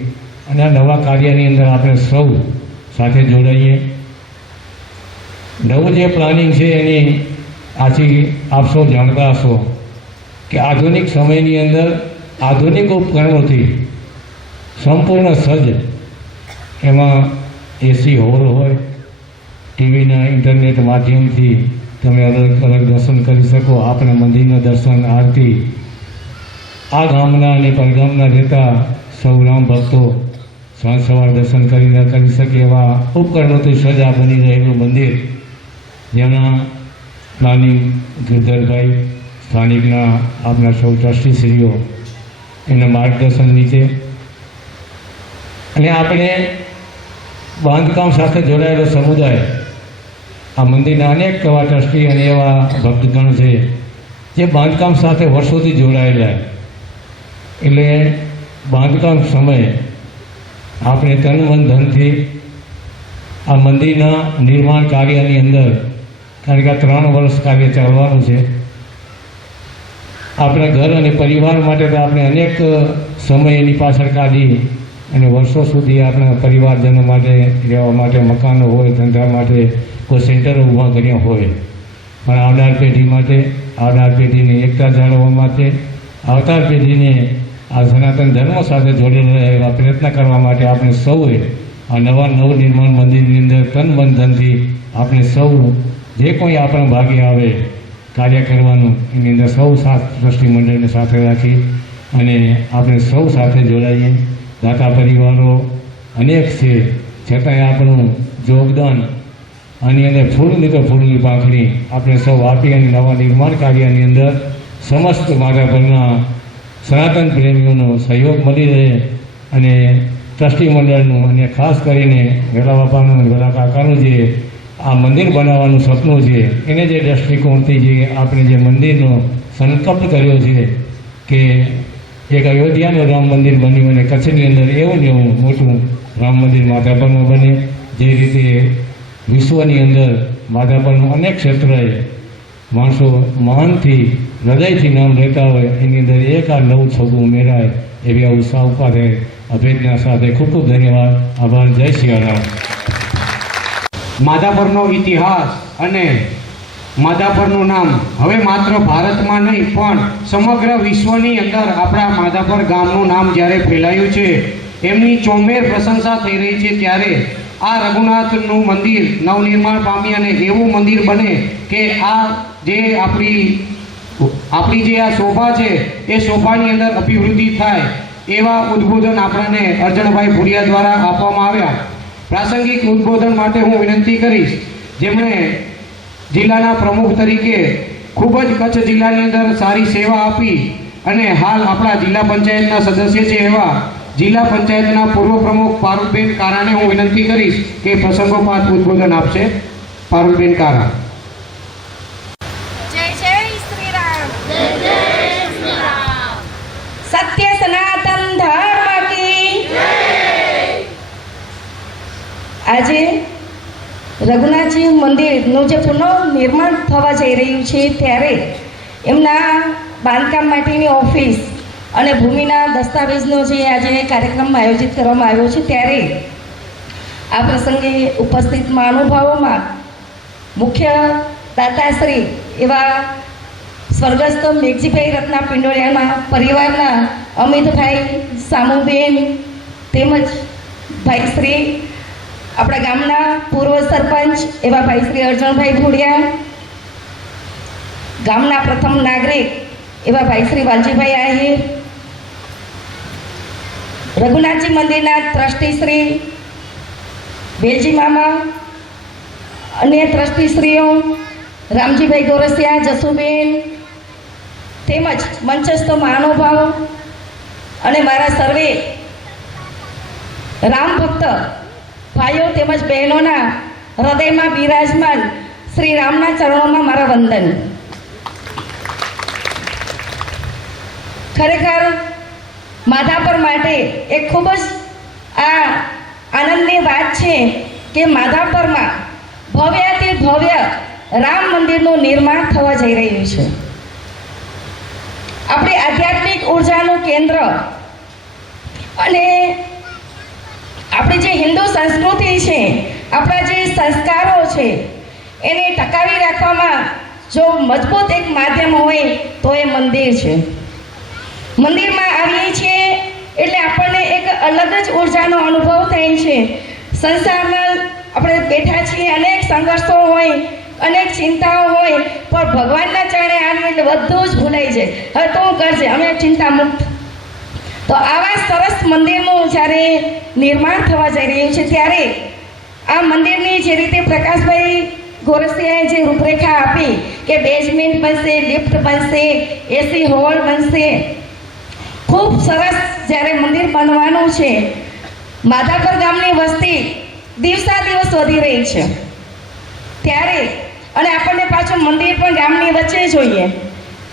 અને આ નવા કાર્યની અંદર આપણે સૌ સાથે જોડાઈએ. નવું જે પ્લાનિંગ છે એની આથી આપ સૌ જાણતા હશો કે આધુનિક સમયની અંદર આધુનિક ઉપકરણોથી સંપૂર્ણ સજ્જ, એમાં એસી હોલ હોય, ટીવીના ઇન્ટરનેટ માધ્યમથી તમે અલગ અલગ દર્શન કરી શકો. આપણા મંદિરના દર્શન આરતી આ ગામના અને પરગામના રહેતા સૌ રામ ભક્તો સાંજ સવાર દર્શન કરી શકે એવા ઉપકરણોથી સજા બની રહેલું મંદિર, જેના પ્લાનિંગ ગિરધરભાઈ સ્થાનિકના આપણા સૌ ટ્રસ્ટીશ્રીઓ એના માર્ગદર્શન નીચે અને આપણે બાંધકામ સાથે જોડાયેલો સમુદાય, આ મંદિરના અનેક એવા ટ્રસ્ટી અને એવા ભક્તગણ છે જે બાંધકામ સાથે વર્ષોથી જોડાયેલા. એટલે બાંધકામ સમયે આપણે તન મન ધનથી આ મંદિરના નિર્માણ કાર્યની અંદર, કારણ કે આ 3 વર્ષ કાર્ય ચાલવાનું છે, આપણા ઘર અને પરિવાર માટે તો આપણે અનેક સમય એની પાછળ કાઢી અને વર્ષો સુધી આપણા પરિવારજનો માટે રહેવા માટે મકાનો હોય, ધંધા માટે કોઈ સેન્ટરો ઊભા કર્યા હોય, પણ આવનાર પેઢી માટે, આવનાર પેઢીની એકતા જાળવવા માટે, આવનાર પેઢીને આ સનાતન ધર્મ સાથે જોડેલા એવા પ્રયત્ન કરવા માટે આપણે સૌએ આ નવનિર્માણ મંદિરની અંદર તન મન ધનથી આપણે સૌ જે કોઈ આપણા ભાગે આવે કાર્ય કરવાનું, એની અંદર સૌ ટ્રસ્ટી મંડળને સાથે રાખી અને આપણે સૌ સાથે જોડાઈએ. દાતા પરિવારો અનેક છે, છતાંય આપણું યોગદાન આની અંદર ફૂલની તો ફૂલની પાંખડી આપણે સૌ આપી અને નવા નિર્માણ કાર્યની અંદર સમસ્ત માધાપરના સનાતન પ્રેમીઓનો સહયોગ મળી રહે અને ટ્રસ્ટી મંડળનું અને ખાસ કરીને વેલા બાપાનું, વેલા કાકાનું જે આ મંદિર બનાવવાનું સપનું છે, એને જે દૃષ્ટિકોણથી જે આપણે જે મંદિરનો સંકલ્પ કર્યો છે કે એક અયોધ્યાનું રામ મંદિર બન્યું અને કચ્છની અંદર એવું ને એવું મોટું રામ મંદિર માધાપરમાં બને. જે રીતે વિશ્વની અંદર માધાપરનું અનેક ક્ષેત્રએ માણસો મહાનથી હૃદયથી નામ લેતા હોય, એની અંદર એક આ નવું છોગું ઉમેરાય એવી આ ઉત્સાહ ઉપાધે અભેદના સાથે ખૂબ ખૂબ ધન્યવાદ. આભાર. જય સિયારામ. માધાપરનો ઇતિહાસ અને માધાપરનું નામ હવે માત્ર ભારતમાં નહીં પણ સમગ્ર વિશ્વની અંદર આપણા માધાપર ગામનું નામ જ્યારે ફેલાયું છે, એમની ચોમેર પ્રશંસા થઈ રહી છે, ત્યારે આ રઘુનાથનું મંદિર નવનિર્માણ પામી અને એવું મંદિર બને કે આ જે આપણી જે આ શોભા છે એ શોભાની અંદર અભિવૃદ્ધિ થાય એવા ઉદ્બોધન આપણને અર્જણભાઈ ભુરિયા દ્વારા આપવામાં આવ્યા. પ્રાસંગિક ઉદ્બોધન માટે હું વિનંતી કરીશ, જેમણે જિલ્લાના પ્રમુખ તરીકે ખૂબ જ કચ્છ જિલ્લાની અંદર સારી સેવા આપી અને હાલ આપણા જિલ્લા પંચાયતના સદસ્ય છે એવા જિલ્લા પંચાયતના પૂર્વ પ્રમુખ પારુલબેન કારાને હું વિનંતી કરીશ કે પ્રસંગોપાત ઉદ્બોધન આપશે. પારુલબેન કારા. જય જય શ્રી રામ. જય જય શ્રી રામ. સત્ય સનાતન ધર્મ કી જય. આજે રઘુનાથજી મંદિરનું જે પુનઃનિર્માણ થવા જઈ રહ્યું છે ત્યારે એમના બાંધકામ માટેની ઓફિસ અને ભૂમિના દસ્તાવેજનો જે આજે કાર્યક્રમ આયોજિત કરવામાં આવ્યો છે ત્યારે આ પ્રસંગે ઉપસ્થિત મહાનુભાવોમાં મુખ્ય દાતાશ્રી એવા સ્વર્ગસ્થ મેઘજીભાઈ રત્ના પિંડોળિયાના પરિવારના અમિતભાઈ, સામુબેન તેમજ ભાઈશ્રી આપણા ગામના પૂર્વ સરપંચ એવા ભાઈશ્રી અર્જણભાઈ ભોડિયા, ગામના પ્રથમ નાગરિક એવા ભાઈશ્રી વાલજીભાઈ આહિર, રઘુનાથજી મંદિરના ટ્રસ્ટીશ્રી બેલજી મામા, અન્ય ટ્રસ્ટીશ્રીઓ રામજીભાઈ ગોરસિયા, જસુબેન તેમજ મંચસ્થ મહાનુભાવો અને મારા સર્વે રામ ભક્ત ભાઈઓ તેમજ બહેનોના હૃદયમાં બિરાજમાન શ્રી રામના ચરણોમાં મારા વંદન. ખરેખર માધાપર માટે એક ખૂબ જ આ આનંદની વાત છે કે માધાપરમાં ભવ્યાતિ ભવ્ય રામ મંદિરનું નિર્માણ થવા જઈ રહ્યું છે. આપણી આધ્યાત્મિક ઉર્જાનું કેન્દ્ર અને આપણી જે હિન્દુ સંસ્કૃતિ છે, આપણા જે સંસ્કારો છે એને ટકાવી રાખવામાં જો મજબૂત એક માધ્યમ હોય તો એ મંદિર છે. મંદિરમાં આવીએ છીએ એટલે આપણને એક અલગ જ ઉર્જાનો અનુભવ થાય છે. સંસારમાં આપણે બેઠા છીએ, અનેક સંઘર્ષો હોય, અનેક ચિંતાઓ હોય, પણ ભગવાનના ચરણે આવીએ એટલે બધું જ ભૂલાઈ જાય. હવે તો હું કરજે, અમે ચિંતા મુક્ત. તો આવા સરસ મંદિરનું જ્યારે નિર્માણ થવા જઈ રહ્યું છે ત્યારે આ મંદિરની જે રીતે પ્રકાશભાઈ ગોરસિયાએ જે રૂપરેખા આપી કે બેઝમેન્ટ બનશે, લિફ્ટ બનશે, એસી હોલ બનશે, ખૂબ સરસ જ્યારે મંદિર બનવાનું છે. માધાપર ગામની વસ્તી દિવસા દિવસ વધી રહી છે ત્યારે અને આપણને પાછું મંદિર પણ ગામની વચ્ચે જોઈએ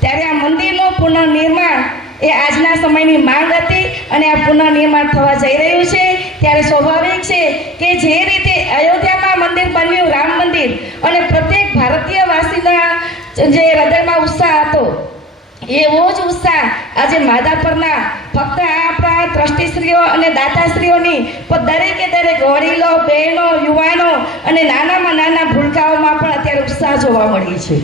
ત્યારે આ મંદિરનું પુનઃનિર્માણ એ આજના સમયની માંગ હતી અને આ પુનઃનિર્માણ થવા જઈ રહ્યું છે. ત્યારે સ્વાભાવિક છે કે જે રીતે અયોધ્યામાં મંદિર બન્યું, રામ મંદિર, અને પ્રત્યેક ભારતીય વાસીના જે હૃદયમાં ઉત્સાહ હતો એવો જ ઉત્સાહ આજે માધાપરના ફક્ત આપણા ટ્રસ્ટીશ્રીઓ અને દાતાશ્રીઓની પણ દરેકે દરેક વડીલો, બહેનો, યુવાનો અને નાનામાં નાના ભૂલકાઓમાં પણ અત્યારે ઉત્સાહ જોવા મળી છે.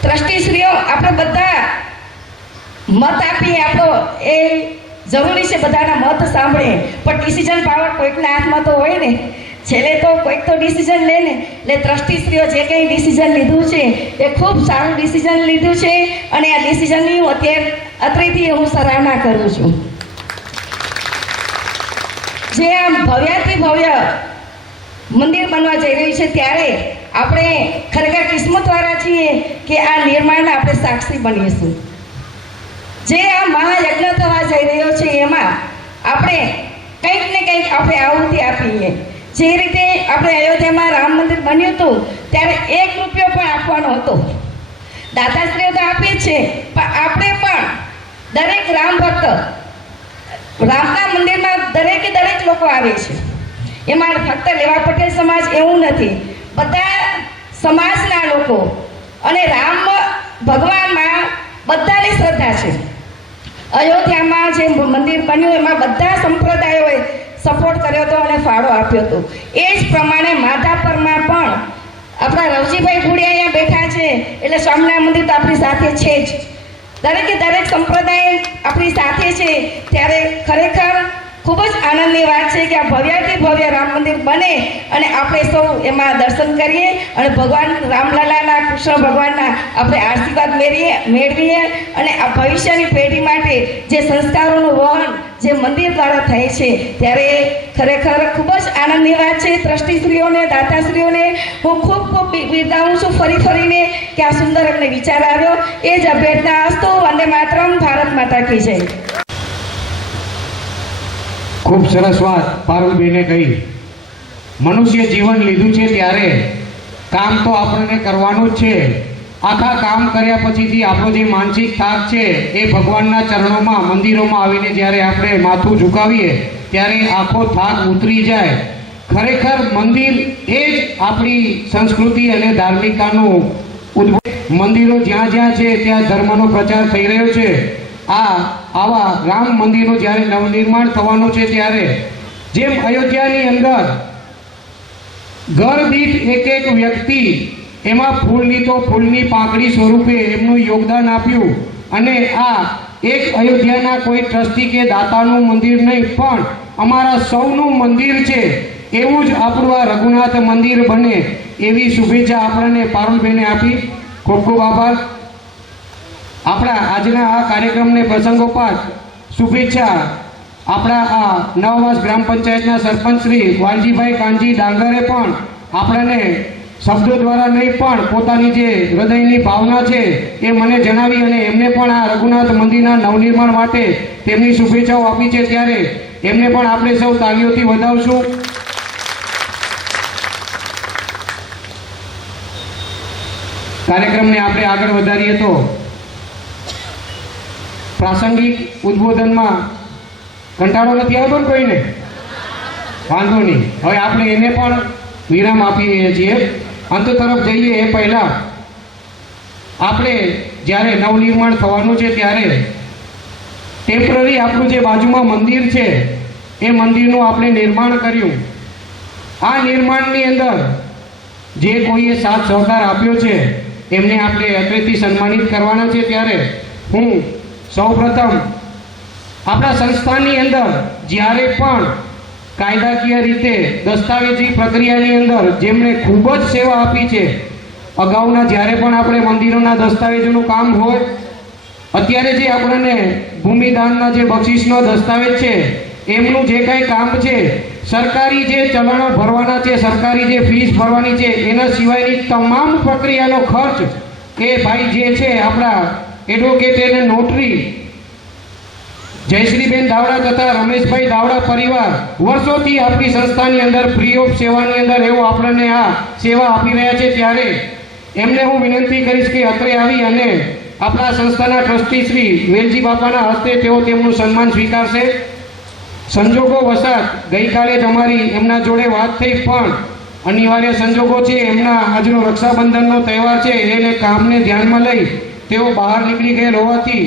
ટ્રસ્ટીશ્રીઓ આપણે બધા મત આપીએ, આપણો એ જરૂરી છે, બધાના મત સાંભળીએ, પણ ડિસિઝન પાવર કોઈકના હાથમાં તો હોય ને, છેલ્લે તો કોઈક તો ડિસિઝન લે ને. એટલે ટ્રસ્ટીશ્રીઓ જે કંઈ ડિસિઝન લીધું છે એ ખૂબ સારું ડિસિઝન લીધું છે અને આ ડિસિઝનની હું અત્રેથી હું સરાહના કરું છું. જે આમ ભવ્યાથી ભવ્ય મંદિર બનવા જઈ રહ્યું છે ત્યારે આપણે ખરેખર કિસ્મતવાળા છીએ કે આ નિર્માણના આપણે સાક્ષી બનીશું. જે આ મહાયજ્ઞ થવા જઈ રહ્યો છે એમાં આપણે કંઈક ને કંઈક આપણે આહુતિ આપીએ. જે રીતે આપણે અયોધ્યામાં રામ મંદિર બન્યું હતું ત્યારે 1 રૂપિયો પણ આપવાનો હતો. દાતાશ્રીઓ તો આપે છે, પણ આપણે પણ દરેક રામ ભક્ત રામના મંદિરમાં દરેકે દરેક લોકો આવે છે. એમાં ફક્ત લેવા પટેલ સમાજ એવું નથી, બધા સમાજના લોકો અને રામ ભગવાનમાં બધાની શ્રદ્ધા છે. અયોધ્યામાં જે મંદિર બન્યું એમાં બધા સંપ્રદાયોએ સપોર્ટ કર્યો હતો અને ફાળો આપ્યો હતો. એ જ પ્રમાણે માધાપરમાં પણ આપણા રવજીભાઈ ભોડિયા અહીંયા બેઠા છે એટલે સ્વામિનારાયણ મંદિર તો આપણી સાથે છે જ. દરેકે દરેક સંપ્રદાય આપણી સાથે છે ત્યારે ખરેખર ખૂબ જ આનંદની વાત છે કે આ ભવ્યાથી ભવ્ય રામ મંદિર બને અને આપણે સૌ એમાં દર્શન કરીએ અને ભગવાન રામલલાના, કૃષ્ણ ભગવાનના આપણે આશીર્વાદ મેળવીએ અને આ ભવિષ્યની પેઢી માટે જે સંસ્કારોનું વહન જે મંદિર દ્વારા થાય છે ત્યારે ખરેખર ખૂબ જ આનંદની વાત છે. ટ્રસ્ટીશ્રીઓને, દાતાશ્રીઓને હું ખૂબ ખૂબ બિરદાવું છું ફરીને કે આ સુંદર અમને વિચાર આવ્યો. એ જ અભ્યર્થના અસ્તુ. વંદે માતરમ. ભારત માતા કી જય. ખૂબ સરસ વાત પારુલબેને કહી. મનુષ્ય જીવન લીધું છે ત્યારે કામ તો આપણને કરવાનું જ છે. આખા કામ કર્યા પછીથી આપણો જે માનસિક થાક છે એ ભગવાનના ચરણોમાં, મંદિરોમાં આવીને જ્યારે આપણે માથું ઝુકાવીએ ત્યારે આખો થાક ઉતરી જાય. ખરેખર મંદિર એ જ આપણી સંસ્કૃતિ અને ધાર્મિકતાનું ઉદ્ભવ. મંદિરો જ્યાં જ્યાં છે ત્યાં ધર્મનો પ્રચાર થઈ રહ્યો છે. આવા રામ મંદિરનું જ્યારે નવનિર્માણ થવાનું છે ત્યારે જેમ અયોધ્યાની અંદર ઘર દીઠ એક વ્યક્તિ એમાં ફૂલની તો ફૂલની પાંખડી સ્વરૂપે એમનું યોગદાન આપ્યું અને આ એક અયોધ્યાના કોઈ ટ્રસ્ટી કે દાતાનું મંદિર નહીં પણ અમારા સૌનું મંદિર છે. એવું જ આપણું આ રઘુનાથ મંદિર બને એવી શુભેચ્છા આપણને પારુલબેને આપી. ખૂબ ખૂબ આભાર. આપણા આજના આ કાર્યક્રમને પ્રસંગોપાત શુભેચ્છા આપણા આ નવવાસ ગ્રામ પંચાયતના સરપંચ શ્રી વાલજીભાઈ કાનજી ડાંગરે પણ આપણને શબ્દો દ્વારા નહીં પણ પોતાની જે હૃદયની ભાવના છે એ મને જણાવી અને એમને પણ આ રઘુનાથ મંદિરના નવનિર્માણ માટે તેમની શુભેચ્છાઓ આપી છે. ત્યારે એમને પણ આપણે સૌ તાળીઓથી વધાવશું. કાર્યક્રમને આપણે આગળ વધારીએ તો પ્રાસંગિક ઉદ્બોધનમાં કંટાળો નથી આવતો ને કોઈને? વાંધો નહીં. હવે આપણે એને પણ વિરામ આપીએ છીએ. અંત તરફ જઈએ એ પહેલાં આપણે જ્યારે નવનિર્માણ થવાનું છે ત્યારે ટેમ્પરરી આપણું જે બાજુમાં મંદિર છે એ મંદિરનું આપણે નિર્માણ કર્યું. આ નિર્માણની અંદર જે કોઈએ સાથ સહકાર આપ્યો છે એમને આપણે અત્રેથી સન્માનિત કરવાના છે. ત્યારે હું સૌપ્રથમ આપણા સંસ્થાની અંદર જ્યારે પણ કાયદાકીય રીતે દસ્તાવેજી પ્રક્રિયાની અંદર જેમણે ખૂબ જ સેવા આપી છે, અગાઉના જ્યારે પણ આપણે મંદિરોના દસ્તાવેજોનું કામ હોય, અત્યારે જે આપણને ભૂમિદાનના જે બક્ષિસનો દસ્તાવેજ છે એમનું જે કાંઈ કામ છે, સરકારી જે ચલણો ભરવાના છે, સરકારી જે ફીસ ભરવાની છે, એના સિવાયની તમામ પ્રક્રિયાનો ખર્ચ એ ભાઈ જે છે આપણા એડવોકેટ અને નોટરી જયશ્રીબેન દાવડા તથા રમેશભાઈ દાવડા પરિવાર વર્ષોથી આપણી સંસ્થાની અંદર ફ્રી ઓફ સેવાની અંદર એવો આપણને આ સેવા આપી રહ્યા છે. ત્યારે એમને હું વિનંતી કરીશ કે અત્રે આવી અને આપણા સંસ્થાના ટ્રસ્ટી શ્રી વેલજી બાપાના હસ્તે તેઓ તેમનું સન્માન સ્વીકારશે. સંજોગો વસાત ગઈકાલે જ અમારી એમના જોડે વાત થઈ પણ અનિવાર્ય સંજોગો છે, એમના આજનો રક્ષાબંધનનો તહેવાર છે એને કામને ધ્યાનમાં લઈ તેઓ બહાર નીકળી ગયેલ હોવાથી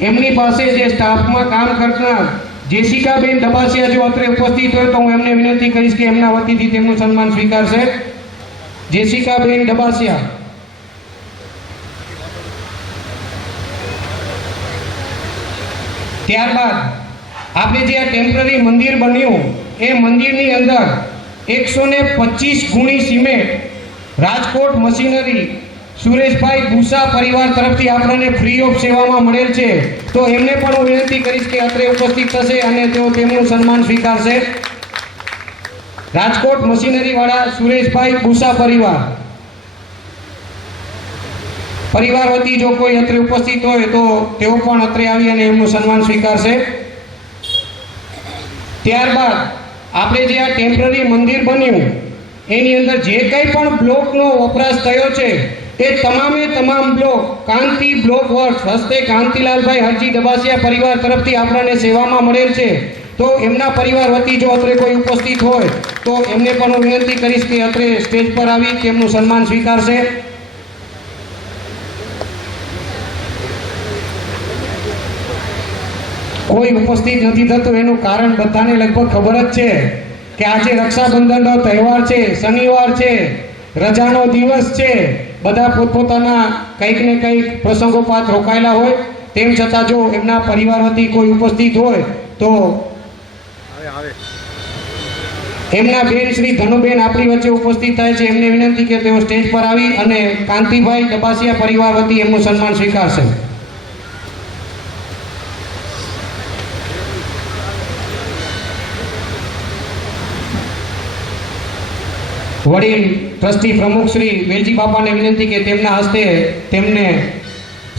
એમની પાસે જે સ્ટાફમાં કામ કરનાર જેસિકાબેન ડબાસિયા જો અત્રે ઉપસ્થિત હોય તો હું એમને વિનંતી કરીશ કે એમના વતીથી તેમનું સન્માન સ્વીકારશે. જેસિકાબેન ડબાસિયા. ત્યારબાદ આપણે જે આ ટેમ્પરરી મંદિર બન્યું એ મંદિરની અંદર 125 ગુણી સિમેન્ટ રાજકોટ મશીનરી સુરેશભાઈ ભૂસા પરિવાર તરફથી આપણને ફ્રી ઓફ સેવામાં મળેલ છે. તો એમને પણ હું વિનંતી કરીશ કે અત્રે ઉપસ્થિત થશે અને તેઓ તેમનું સન્માન સ્વીકારશે. રાજકોટ મશીનરી વાળા સુરેશભાઈ ભૂસા પરિવાર વતી જો કોઈ અત્રે ઉપસ્થિત હોય તો તેઓ પણ અત્રે આવી અને એમનું સન્માન સ્વીકારશે. ત્યારબાદ આપણે જે આ ટેમ્પરરી મંદિર બન્યું એની અંદર જે કંઈ પણ બ્લોકનો વપરાશ થયો છે એ તમામે તમામ બ્લોક કાંતિ બ્લોક વર્ક્સ હસ્તે કાંતિલાલભાઈ હરજી ડબાસિયા પરિવાર તરફથી આપણને સેવામાં મળેલ છે. તો એમના પરિવાર વતી જો અત્રે કોઈ ઉપસ્થિત હોય તો એમને પણ હું વિનંતી કરીશ કે અત્રે સ્ટેજ પર આવી તેમનું સન્માન સ્વીકારશે. કોઈ ઉપસ્થિત નથી થતું એનું કારણ બધાને લગભગ ખબર જ છે કે આજે રક્ષાબંધનનો તહેવાર છે, શનિવાર છે, રજાનો દિવસ છે, બધા પોતપોતાના કંઈક ને કંઈક પ્રસંગોપાત રોકાયેલા હોય. તેમ છતાં જો એમના પરિવાર વતી કોઈ ઉપસ્થિત હોય તો એમના બેન શ્રી ધનુબેન આપણી વચ્ચે ઉપસ્થિત થાય છે. એમને વિનંતી કે તેઓ સ્ટેજ પર આવી અને કાંતિભાઈ ડબાસિયા પરિવાર વતી એમનું સન્માન સ્વીકારશે. વડીલ ટ્રસ્ટી પ્રમુખ શ્રી વેલજી બાપાને વિનંતી કે તેમના હસ્તે તેમને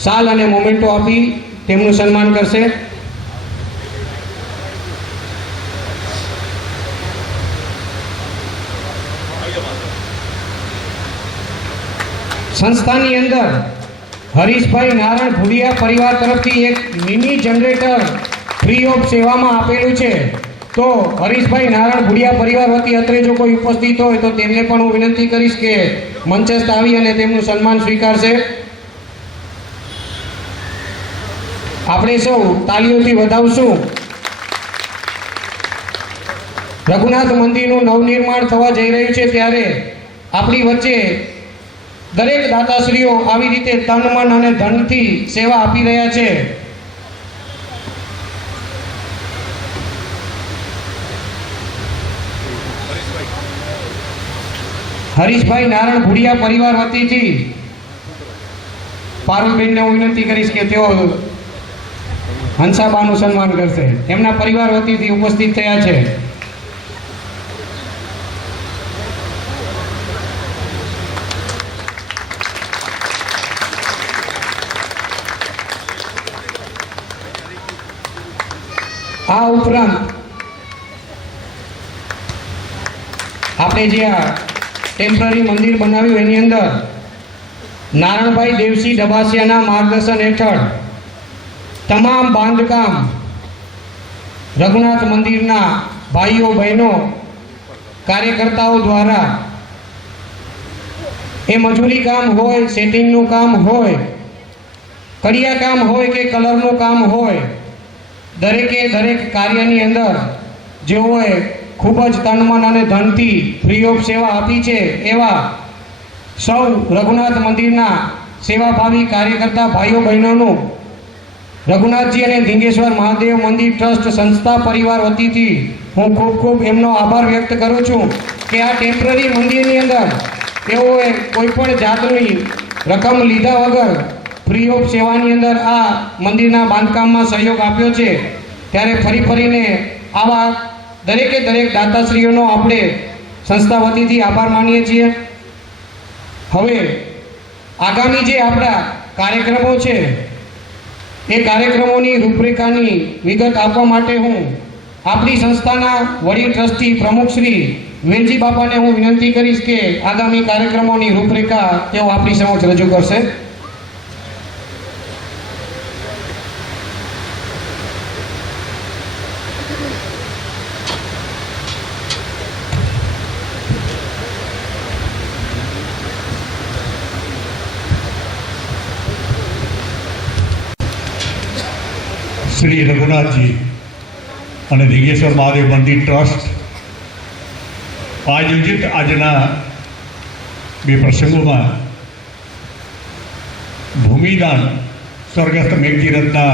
શાલ અને મોમેન્ટો આપી તેમનું સન્માન કરશે. સંસ્થાની અંદર હરીશભાઈ નારાયણ ભુડિયા પરિવાર તરફથી એક મિની જનરેટર ફ્રી ઓફ સેવામાં આપેલું છે. તો હરીશભાઈ નારાયણ ભુડિયા પરિવાર વતી અત્રે જો કોઈ ઉપસ્થિત હોય તો તેમને પણ હું વિનંતી કરીશ કે મંચસ્થ આવી અને તેમનું સન્માન સ્વીકારશે. આપણે સૌ તાળીઓથી વધાવશું. રઘુનાથ મંદિરનું નવનિર્માણ થવા જઈ રહ્યું છે ત્યારે આપણી વચ્ચે દરેક દાતાશ્રીઓ આવી રીતે તન મન અને ધનથી સેવા આપી રહ્યા છે. હરીશભાઈ નારાયણ ભુડિયા પરિવાર વતીથી પારુલબેનને હું વિનંતી કરીશ કે તેઓ હંસાબાનું સન્માન કરશે. એમના પરિવાર વતીથી ઉપસ્થિત થયા છે. આ ઉપરાંત આપણે જે આ ટેમ્પરરી મંદિર બનાવ્યું એની અંદર નારણભાઈ દેવસિંહ ડબાસિયાના માર્ગદર્શન હેઠળ તમામ બાંધકામ રઘુનાથ મંદિરના ભાઈઓ બહેનો કાર્યકર્તાઓ દ્વારા એ મજૂરી કામ હોય, સેટિંગનું કામ હોય, કડિયા કામ હોય કે કલરનું કામ હોય, દરેકે દરેક કાર્યની અંદર જેઓએ ખૂબ જ તન મન અને ધનથી ફ્રી ઓફ સેવા આપી છે એવા સૌ રઘુનાથ મંદિરના સેવાભાવી કાર્યકર્તા ભાઈઓ બહેનોનું રઘુનાથજી અને ધીંગેશ્વર મહાદેવ મંદિર ટ્રસ્ટ સંસ્થા પરિવાર વતીથી હું ખૂબ ખૂબ એમનો આભાર વ્યક્ત કરું છું કે આ ટેમ્પરરી મંદિરની અંદર તેઓએ કોઈ પણ જાતની રકમ લીધા વગર ફ્રી ઓફ સેવાની અંદર આ મંદિરના બાંધકામમાં સહયોગ આપ્યો છે. ત્યારે ફરીને આવા દરેકે દરેક દાતાશ્રીઓનો આપણે સંસ્થા વતીથી આભાર માનીએ છીએ. હવે આગામી જે આપણા કાર્યક્રમો છે એ કાર્યક્રમોની રૂપરેખાની વિગત આપવા માટે હું આપણી સંસ્થાના વડીલ ટ્રસ્ટી પ્રમુખ શ્રી વેલજી બાપાને હું વિનંતી કરીશ કે આગામી કાર્યક્રમોની રૂપરેખા તેઓ આપણી સમક્ષ રજૂ કરશે. શ્રી રઘુનાથજી અને ધીંગેશ્વર મહાદેવ મંદિર ટ્રસ્ટ આયોજિત આજના બે પ્રસંગોમાં ભૂમિદાન સ્વર્ગસ્થ મેઘજીરથના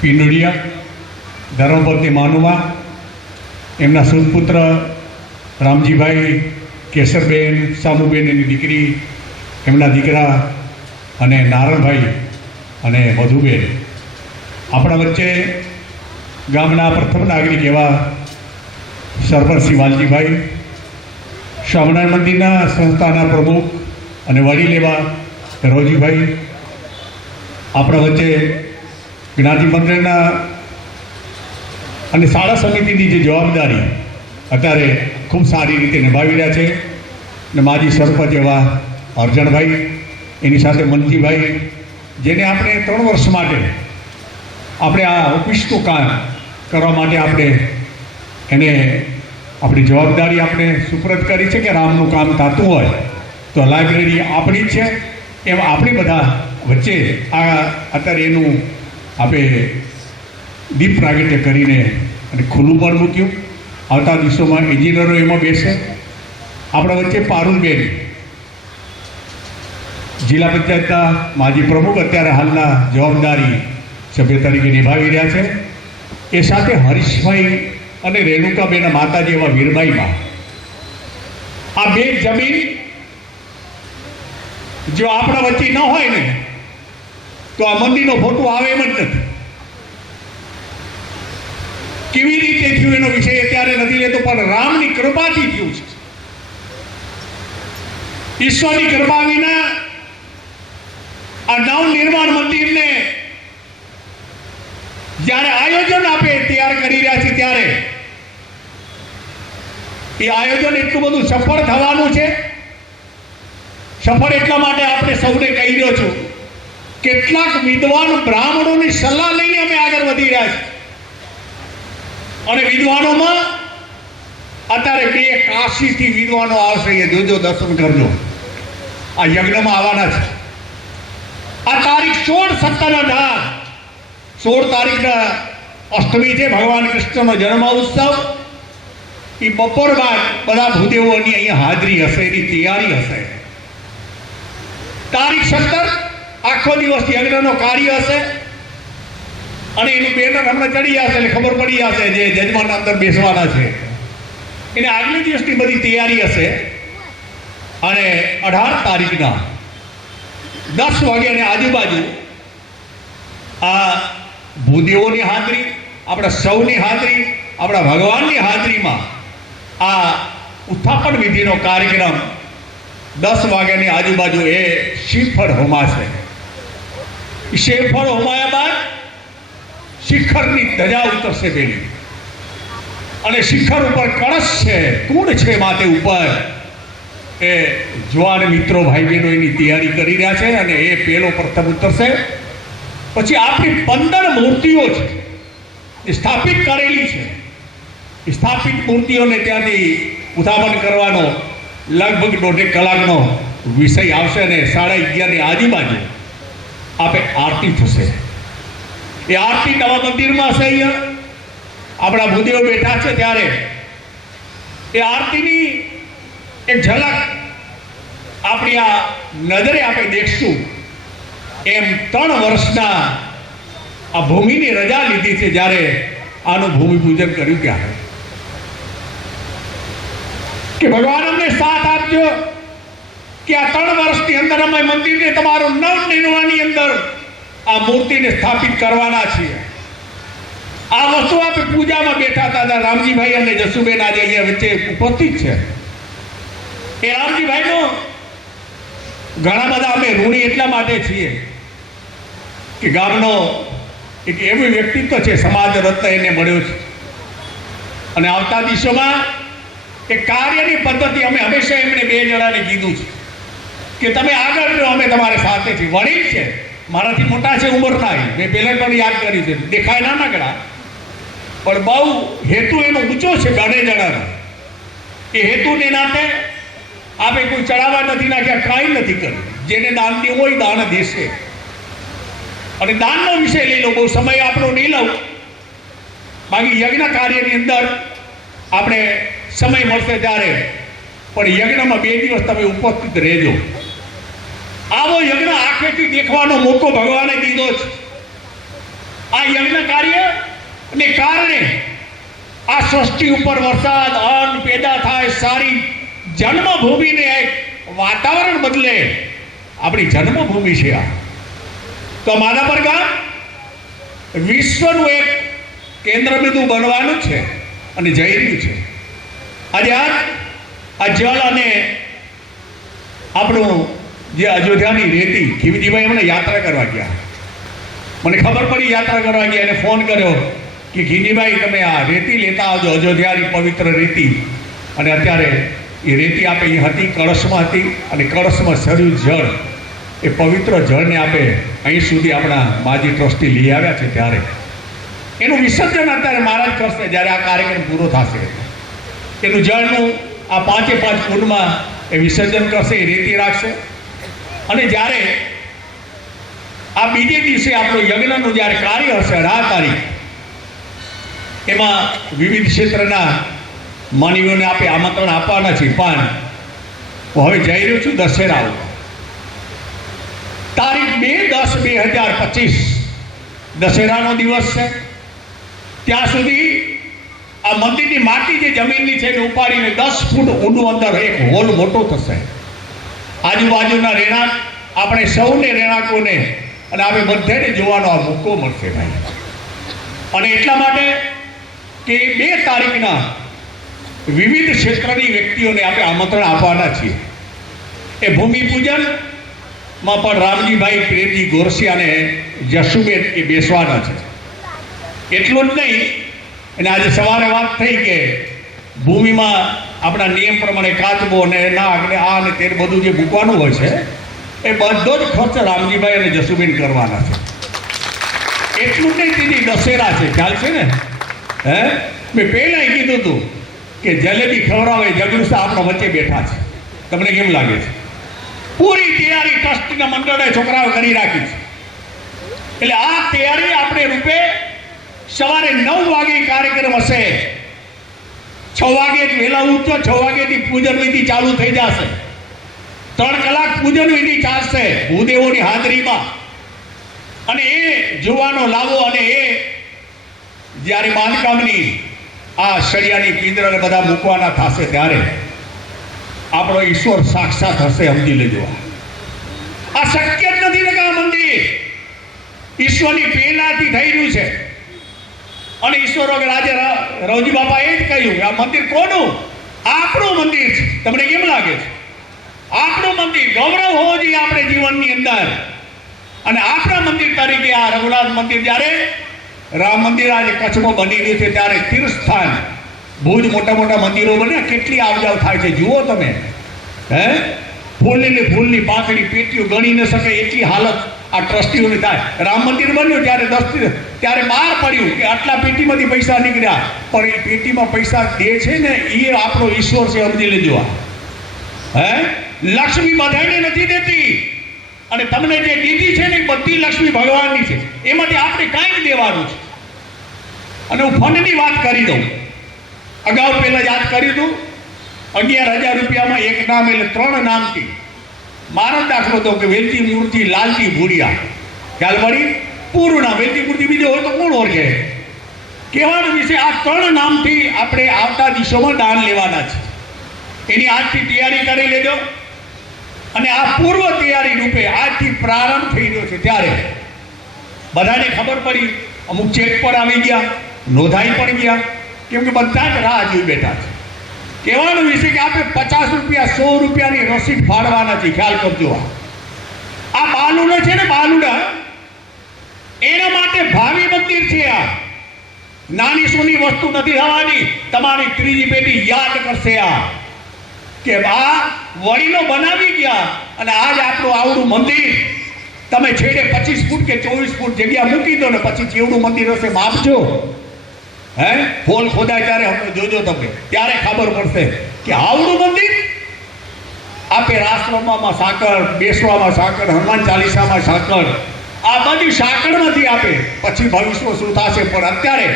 પીનુડિયા ધર્મપત્ની માનુમા, એમના સુદપુત્ર રામજીભાઈ, કેસરબેન, સામુબેન એની દીકરી, એમના દીકરા અને નારણભાઈ અને મધુબેન, આપણા વચ્ચે ગામના પ્રથમ નાગરિક એવા સરપંચ વાલજીભાઈ, સ્વામિનારાયણ મંદિરના સંસ્થાના પ્રમુખ અને વડીલ એવા રોજીભાઈ, આપણા વચ્ચે જ્ઞાતિ મંડળના અને શાળા સમિતિની જે જવાબદારી અત્યારે ખૂબ સારી રીતે નિભાવી રહ્યા છે અને માજી સરપંચ એવા અર્જણભાઈ, એની સાથે મનજીભાઈ, જેને આપણે 3 વર્ષ માટે આપણે આ ઓફિસનું કામ કરવા માટે આપણે એને આપણી જવાબદારી આપણે સુપરત કરી છે કે રામનું કામ થતું હોય તો લાઇબ્રેરી આપણી જ છે. એમ આપણી બધા વચ્ચે આ અત્યારે એનું આપણે દીપ પ્રાગટ્ય કરીને અને ખુલ્લું પણ મૂક્યું. આવતા દિવસોમાં એન્જિનિયરો એમાં બેસે. આપણા વચ્ચે પારુલબેન જિલ્લા પંચાયતના માજી પ્રમુખ અત્યારે હાલના જવાબદારી સભ્ય તરીકે નિભાવી રહ્યા છે. એ સાથે હરીશભાઈ અને રેણુકાબેનના માતાજી એવા વીરબાઈમાં આ બે જમીન જો આપણા વચ્ચે ન હોય ને તો આ મંદિરનો ફોટો આવે એમ જ નથી. કેવી રીતે થયું એનો વિષય અત્યારે નથી લેતો, પણ રામની કૃપાથી થયું છે. ઈશ્વરની કૃપા વિના આ નવનિર્માણ મંદિરને જ્યારે આયોજન આપે તૈયાર કરી રહ્યા છે ત્યારે એ આયોજન એટલું બધું સફળ થવાનું છે. સફળ એટલા માટે આપણે સૌને કહી રહ્યો છું, કેટલાક વિદ્વાન બ્રાહ્મણોની સલાહ લઈને અમે આગળ વધી રહ્યા છીએ. અને વિદ્વાનોમાં અત્યારે 2 કાશીથી વિદ્વાનો આવશે, એ જોજો, દર્શન કરજો. આ યજ્ઞમાં આવવાના છે. આ તારીખ 16, 17 અને 16 તારીખના અષ્ટમી છે, ભગવાન કૃષ્ણનો જન્મ ઉત્સવ. એ બપોર બાદ બધા ભૂદેવોની અહીંયા હાજરી હશે, એની તૈયારી હશે. તારીખ 17 આખો દિવસ યજ્ઞનો કાર્ય હશે અને એનું બેનર હમણાં ચડી જશે એટલે ખબર પડી જશે જે જજમાન અંદર બેસવાના છે એને આગલે દિવસની બધી તૈયારી હશે. અને 18 તારીખના 10 વાગ્યાની આજુબાજુ આ ભૂદેવોની હાજરી, આપણા સૌની હાજરી, આપણા ભગવાનની હાજરીમાં આ ઉત્થાપન વિધિનો કાર્યક્રમ 10 વાગ્યાની આજુબાજુ એ શ્રીફળ હોમાશે. શ્રીફળ હોમાયા બાદ શિખરની ધજા ઉતરશે પેલી, અને શિખર ઉપર કળશ છે, કુંડ છે માથે ઉપર. એ જુવાન મિત્રો ભાઈ બહેનો એની તૈયારી કરી રહ્યા છે અને એ પેલો પ્રથમ ઉતરશે. પછી આપણી 15 મૂર્તિઓ છે એ સ્થાપિત કરેલી છે. એ સ્થાપિત મૂર્તિઓને ત્યાંથી ઉત્થાપન કરવાનો લગભગ 1.5 કલાકનો વિષય આવશે અને 11:30ની આજુબાજુ આપે આરતી થશે. એ આરતી નવા મંદિરમાં હશે. અહીંયા આપણા ભૂદેવો બેઠા છે ત્યારે એ આરતીની એક ઝલક આપણી આ નજરે આપણે દેખશું. એમ 3 વર્ષના આ ભૂમિની રજા લીધી છે જ્યારે આનું ભૂમિપૂજન કર્યું ત્યારે કે ભગવાન અમને સાથ આપજો કે આ 3 વર્ષની અંદર અમે મંદિરને તમારો નવનિર્માણની અંદર આ મૂર્તિને સ્થાપિત કરવાના છીએ. આ વસ્તુ આપણે પૂજામાં બેઠા હતા. રામજીભાઈ અને જસુબેન આજે અહીંયા વચ્ચે ઉપસ્થિત છે. એ રામજીભાઈનો ઘણા બધા અમે ઋણી એટલા માટે છીએ કે ગામનો એક એવું વ્યક્તિત્વ છે, સમાજ રત્ન એને મળ્યો છે. અને આવતા દિવસોમાં એ કાર્યની પદ્ધતિ અમે હંમેશા એમણે 2 જણાને કીધું છે કે તમે આગળ રહો, અમે તમારી સાથે છીએ. વડીલ છે, મારાથી મોટા છે ઉંમરના. મેં પહેલાં પણ યાદ કર્યું છે, દેખાય નાનકડા પણ બહુ હેતુ એનો ઊંચો છે. 2 જણાનો એ હેતુને નાતે આપણે કોઈ ચડાવવા નથી નાખ્યા, કાંઈ નથી કર્યું. જેને દાન દેવું હોય દાન દેશે. અને દાનનો વિષય લઈ લો, બહુ સમય આપણો નહીં લઉં. બાકી યજ્ઞ કાર્યની અંદર આપણે સમય મળશે ત્યારે, પણ યજ્ઞમાં 2 દિવસ તમે ઉપસ્થિત રહેજો. આવો યજ્ઞ આંખેથી દેખવાનો મોકો ભગવાને દીધો છે. આ યજ્ઞ કાર્યને કારણે આ સૃષ્ટિ ઉપર વરસાદ, અન્ન પેદા થાય, સારી જન્મભૂમિને એક વાતાવરણ બદલે. આપણી જન્મભૂમિ છે આ. તો માધાપર ગામ વિશ્વનું એક કેન્દ્રબિંદુ બનવાનું છે અને જઈ રહ્યું છે. આજે આ જળ અને આપણું જે અયોધ્યાની રેતી, ખીમજીભાઈ એમને યાત્રા કરવા ગયા. મને ખબર પડી યાત્રા કરવા ગયા, એને ફોન કર્યો કે ખીમજીભાઈ તમે આ રેતી લેતા આવજો, અયોધ્યાની પવિત્ર રેતી. અને અત્યારે એ રેતી આપે એ હતી, કળશમાં હતી, અને કળશમાં સર્યું જળ, એ પવિત્ર જળને આપે અહીં સુધી આપણા માજી ટ્રસ્ટી લઈ આવ્યા છે. ત્યારે એનું વિસર્જન અત્યારે મહારાજ કરશે જ્યારે આ કાર્યક્રમ પૂરો થશે. એનું જળનું આ 5 કુંડમાં એ વિસર્જન કરશે, એ રેતી રાખશે. અને જ્યારે આ બીજે દિવસે આપણું યજ્ઞનું જ્યારે કાર્ય હશે 18 તારીખ, એમાં વિવિધ ક્ષેત્રના માનવીઓને આપણે આમંત્રણ આપવાના છે. પણ હું હવે જઈ રહ્યો છું દશેરા ઉપર. તારીખ 2/10/2025 દશેરાનો દિવસ છે. ત્યાં સુધી આ મંદિરની માટી જે જમીનની છે એને ઉપાડીને 10 ફૂટ ઊંડું અંદર એક હોલ મોટો થશે. આજુબાજુના રહેણાંક, આપણે સૌને રહેણાંકોને અને આપણે બધાને જોવાનો આ મોકો મળશે ભાઈ. અને એટલા માટે કે 2 તારીખના વિવિધ ક્ષેત્રની વ્યક્તિઓને આપણે આમંત્રણ આપવાના છીએ. એ ભૂમિપૂજનમાં પણ રામજીભાઈ પ્રેમજી ગોરસિયા અને જશુબેન એ બેસવાના છે. એટલું જ નહીં, અને આજે સવારે વાત થઈ કે ભૂમિમાં આપણા નિયમ પ્રમાણે કાચબો અને નાગ ને આ ને તે બધું જે મૂકવાનું હોય છે એ બધો જ ખર્ચ રામજીભાઈ અને જશુબેન કરવાના છે. એટલું જ નહીં, તેની દશેરા છે, ખ્યાલ છે ને? મેં પહેલાં કીધું હતું કે જલેબી ખવડાવે જગડુસા આપણા વચ્ચે બેઠા છે. તમને કેમ લાગે છે? પૂરી તૈયારી ટ્રસ્ટના મંડળે છોકરાઓ કરી રાખી છે. એટલે આ તૈયારી આપણે રૂપે સવારે 9 વાગે કાર્યક્રમ હશે. 6 વાગે વહેલા ઉઠો, 6 વાગેથી પૂજન વિધિ ચાલુ થઈ જશે. 3 કલાક પૂજન વિધિ ચાલશે ભૂદેવોની હાજરીમાં. અને એ જોવાનો લાવો, અને એ જ્યારે બાંધકામની આ સળિયાની પિંજરા બધા મૂકવાના થશે ત્યારે આપણો ઈશ્વર સાક્ષાત હશે, સમજી લેજો. આ શક્ય જ નથી ને, આ મંદિર ઈશ્વરની પહેલાથી થઈ રહ્યું છે. અને ઈશ્વર વગર આજે રવજી બાપા એ જ કહ્યું કે આ મંદિર કોનું? આપણું મંદિર છે. તમને કેમ લાગે છે? આપણું મંદિર. ગૌરવ હોવો જોઈએ આપણે જીવનની અંદર. અને આપણા મંદિર તરીકે આ રઘુનાથ મંદિર જ્યારે રામ મંદિર આજે કચ્છમાં બની રહ્યું છે ત્યારે તીર્થસ્થાન ભુજ મોટા મોટા મંદિરો બન્યા, કેટલી આવજાવ થાય છે જુઓ તમે. ફૂલની પાંખડી પેટીઓ ગણી ન શકે એટલી હાલત આ ટ્રસ્ટીઓની થાય. રામ મંદિર બન્યું ત્યારે બહાર પડ્યું કે આટલા પેટીમાંથી પૈસા નીકળ્યા, પણ એ પેટીમાં પૈસા દે છે ને એ આપણો ઈશ્વર છે, સમજી લેજો. લક્ષ્મી બધાને નથી દેતી, અને તમને જે દીધી છે ને એ બધી લક્ષ્મી ભગવાનની છે. એમાંથી આપણે કાંઈ દેવાનું છે. અને હું ફંડની વાત કરી દઉં. અગાઉ પહેલાં યાદ કર્યું હતું 11,000 રૂપિયામાં એક નામ, એટલે 3 નામથી મારો દાખલો હતો કે વેલજી મૂર્તિ લાલજી ભૂરિયા. ખ્યાલ પડી? પૂરું નામ વેલજી મૂર્તિ, બીજો હોય તો કોણ ઓળખે? કહેવાનો વિશે આ 3 નામથી આપણે આવતા દિવસોમાં દાન લેવાના છે. એની આજથી તૈયારી કરી લેજો. અને આ પૂર્વ તૈયારી રૂપે આજથી પ્રારંભ થઈ રહ્યો છે ત્યારે બધાને ખબર પડી. અમુક ચેક પર આવી ગયા, નોંધાઈ પણ ગયા, કેમ કે બધા જ રાહ જોઈ બેઠા છે. કહેવાનું વિશે કે આપણે 50 રૂપિયા 100 રૂપિયાની રસીદ ફાળવાના છે. ખ્યાલ કરજો. આ બાલુડા છે ને, બાલુડા એના માટે ભાવિ મંદિર છે. આ નાની સોની વસ્તુ નથી થવાની. તમારી ત્રીજી પેઢી યાદ કરશે આ કે આ વડીલો બનાવી ગયા, અને આજ આપણું આવડું મંદિર તમે છેડે 25 ફૂટ કે 24 ફૂટ જગ્યા મૂકી દો ને પછી કેવડું મંદિર હશે માપજો. ફોલ ખોદાય ત્યારે આપણે જોજો તમે, ત્યારે ખબર પડશે કે આવડું મંદિર. આપે રાસરમામાં સાકર, બેસવામાં સાકર, હનુમાન ચાલીસામાં સાકર, આ બધી સાકરમાંથી આપે. પછી ભવિષ્ય શું થશે, પણ અત્યારે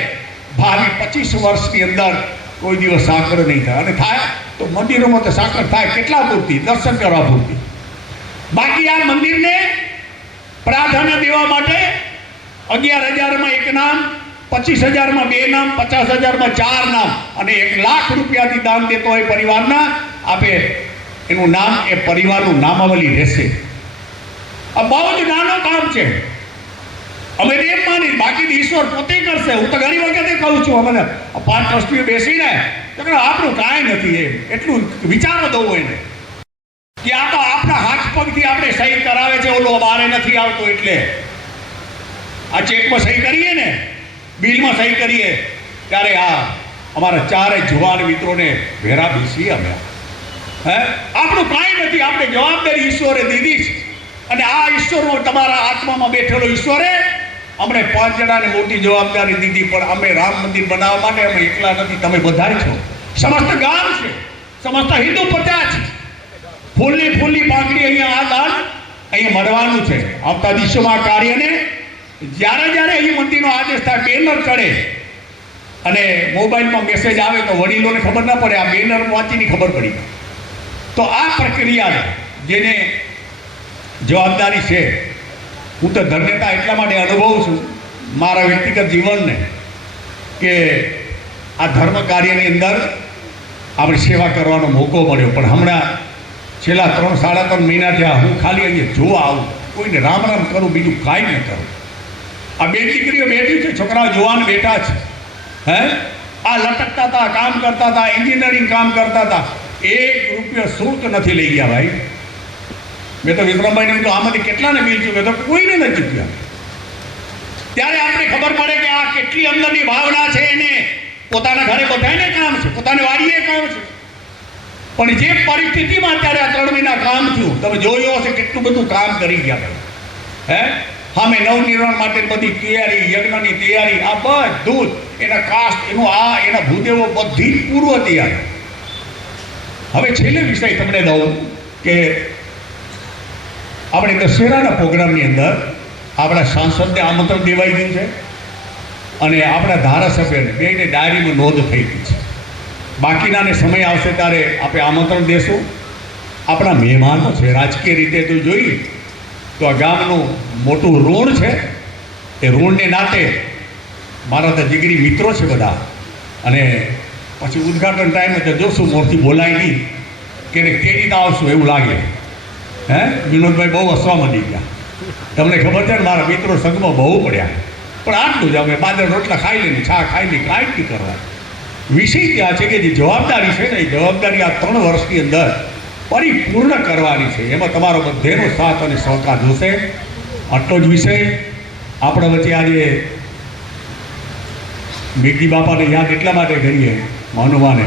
ભાવિ 25 વર્ષની અંદર કોઈ દિવસ સાકર નહીં થાય. અને થાય તો મંદિરોમાં તો સાકર થાય કેટલા પૂરતી? દર્શન કરવા પૂરતી. બાકી આ મંદિરને પ્રાધાન્ય દેવા માટે 11,000માં 1 નામ, 25,000માં 2 નામ, 50,000માં 4 નામ, અને 1 લાખ રૂપિયાથી દાન દેતો હોય પરિવારના આપે એનું નામ, એ પરિવારનું નામાવલી રહેશે. આ બહુ જ નાનું કામ છે. અમે એમ માની, બાકી ઈશ્વર પોતે કરશે. હું તો ઘણી વખતે કહું છું, અમને 5 ટ્રસ્ટીઓ બેસીને તો આપણું કાંઈ નથી એમ એટલું વિચારો દઉં હોય ને કે આ તો આપણા હાથ પગથી આપણે સહી કરાવે છે, ઓલો બારે નથી આવતો એટલે. આ ચેકમાં સહી કરીએ ને, બિલમાં સહી કરીએ ત્યારે અમારા 4 જુવાન મિત્રોને ભેરા બેસીએ અમે. આપણું કાંઈ નથી. આપણે જવાબદારી ઈશ્વરે દીધી છે, અને આ ઈશ્વરનો તમારા આત્મામાં બેઠેલો ઈશ્વરે અમને 5 જણાને મોટી જવાબદારી દીધી. પણ અમે રામ મંદિર બનાવવા માટે અમે એકલા નથી, તમે બધા છો. સમસ્ત ગામ છે, સમસ્ત હિન્દુ પ્રજા છે. ફૂલની પાંખડી અહીંયા આ દાન અહીંયા મળવાનું છે. આવતા દિવસોમાં કાર્યને જ્યારે અહીં મંદિરનો આદેશ થાય, બેનર ચડે અને મોબાઈલમાં મેસેજ આવે તો વડીલોને ખબર ના પડે, આ બેનર વાંચીની ખબર પડી. તો આ પ્રક્રિયા જેને જવાબદારી છે, હું તો ધન્યતા એટલા માટે અનુભવું છું મારા વ્યક્તિગત જીવનને કે આ ધર્મ કાર્યની અંદર આપણે સેવા કરવાનો મોકો મળ્યો. પણ હમણાં છેલ્લા 3-3.5 મહિના થયા હું ખાલી અહીંયા જોવા આવું, કોઈને રામ રામ કરું, બીજું કાંઈ ન કરું. આ 2 દીકરીઓ બેઠી છે, છોકરાઓ જોવાને બેઠા છે. આ લટકતા હતા, કામ કરતા હતા, એન્જિનિયરિંગ કામ કરતા હતા. 1 રૂપિયો શુલ્ક નથી લઈ ગયા ભાઈ. મેં તો વિક્રમભાઈને કીધું આમાંથી કેટલાને બિલ ચૂક્યો? તો કોઈને નથી ચૂક્યા. ત્યારે આપણે ખબર પડે કે આ કેટલી અંદરની ભાવના છે. એને પોતાના ઘરે બધાને કામ છે, પોતાની વાડીએ કામ છે, પણ જે પરિસ્થિતિમાં અત્યારે આ 3 મહિના કામ થયું, તમે જોયું હશે કેટલું બધું કામ કરી ગયા તમે. હે સામે નવનિર્માણ માટે બધી તૈયારી, યજ્ઞની તૈયારી, આ બધું એના કાસ્ટ, એનું આ એના ભૂદેવો બધી જ પૂર્વ તૈયારી. હવે છેલ્લે વિષય તમને દઉં કે આપણે દશેરાના પ્રોગ્રામની અંદર આપણા સાંસદને આમંત્રણ દેવાઈ ગયું છે અને આપણા ધારાસભ્યને બેને ડાયરીમાં નોંધ થઈ ગઈ છે. બાકીનાને સમય આવશે ત્યારે આપણે આમંત્રણ દેશું. આપણા મહેમાનો છે. રાજકીય રીતે તો જોઈએ તો આ ગામનું મોટું ઋણ છે. એ ઋણને નાતે મારા તો જીગરી મિત્રો છે બધા. અને પછી ઉદ્ઘાટન ટાઈમે તો જોશું મોરથી બોલાય નહીં કે કેવી રીતે આવશું એવું લાગે. હે વિનોદભાઈ બહુ હસવા માંડી ગયા. તમને ખબર છે ને, મારા મિત્રો સંઘમાં બહુ પડ્યા, પણ આટલું જ અમે બાજરા રોટલા ખાઈ લઈને, છા ખાઈ લઈ, કાંઈ નહીં કરવા. વિષય ત્યાં છે કે જે જવાબદારી છે ને, એ જવાબદારી આ 3 વર્ષની અંદર પરિપૂર્ણ કરવાની છે. એમાં તમારો બધેનો સાથ અને સહકાર જોશે. આટલો જ વિષય આપણા વચ્ચે આજે મેઘજી બાપાને યાદ એટલા માટે કરીએ માનવાને.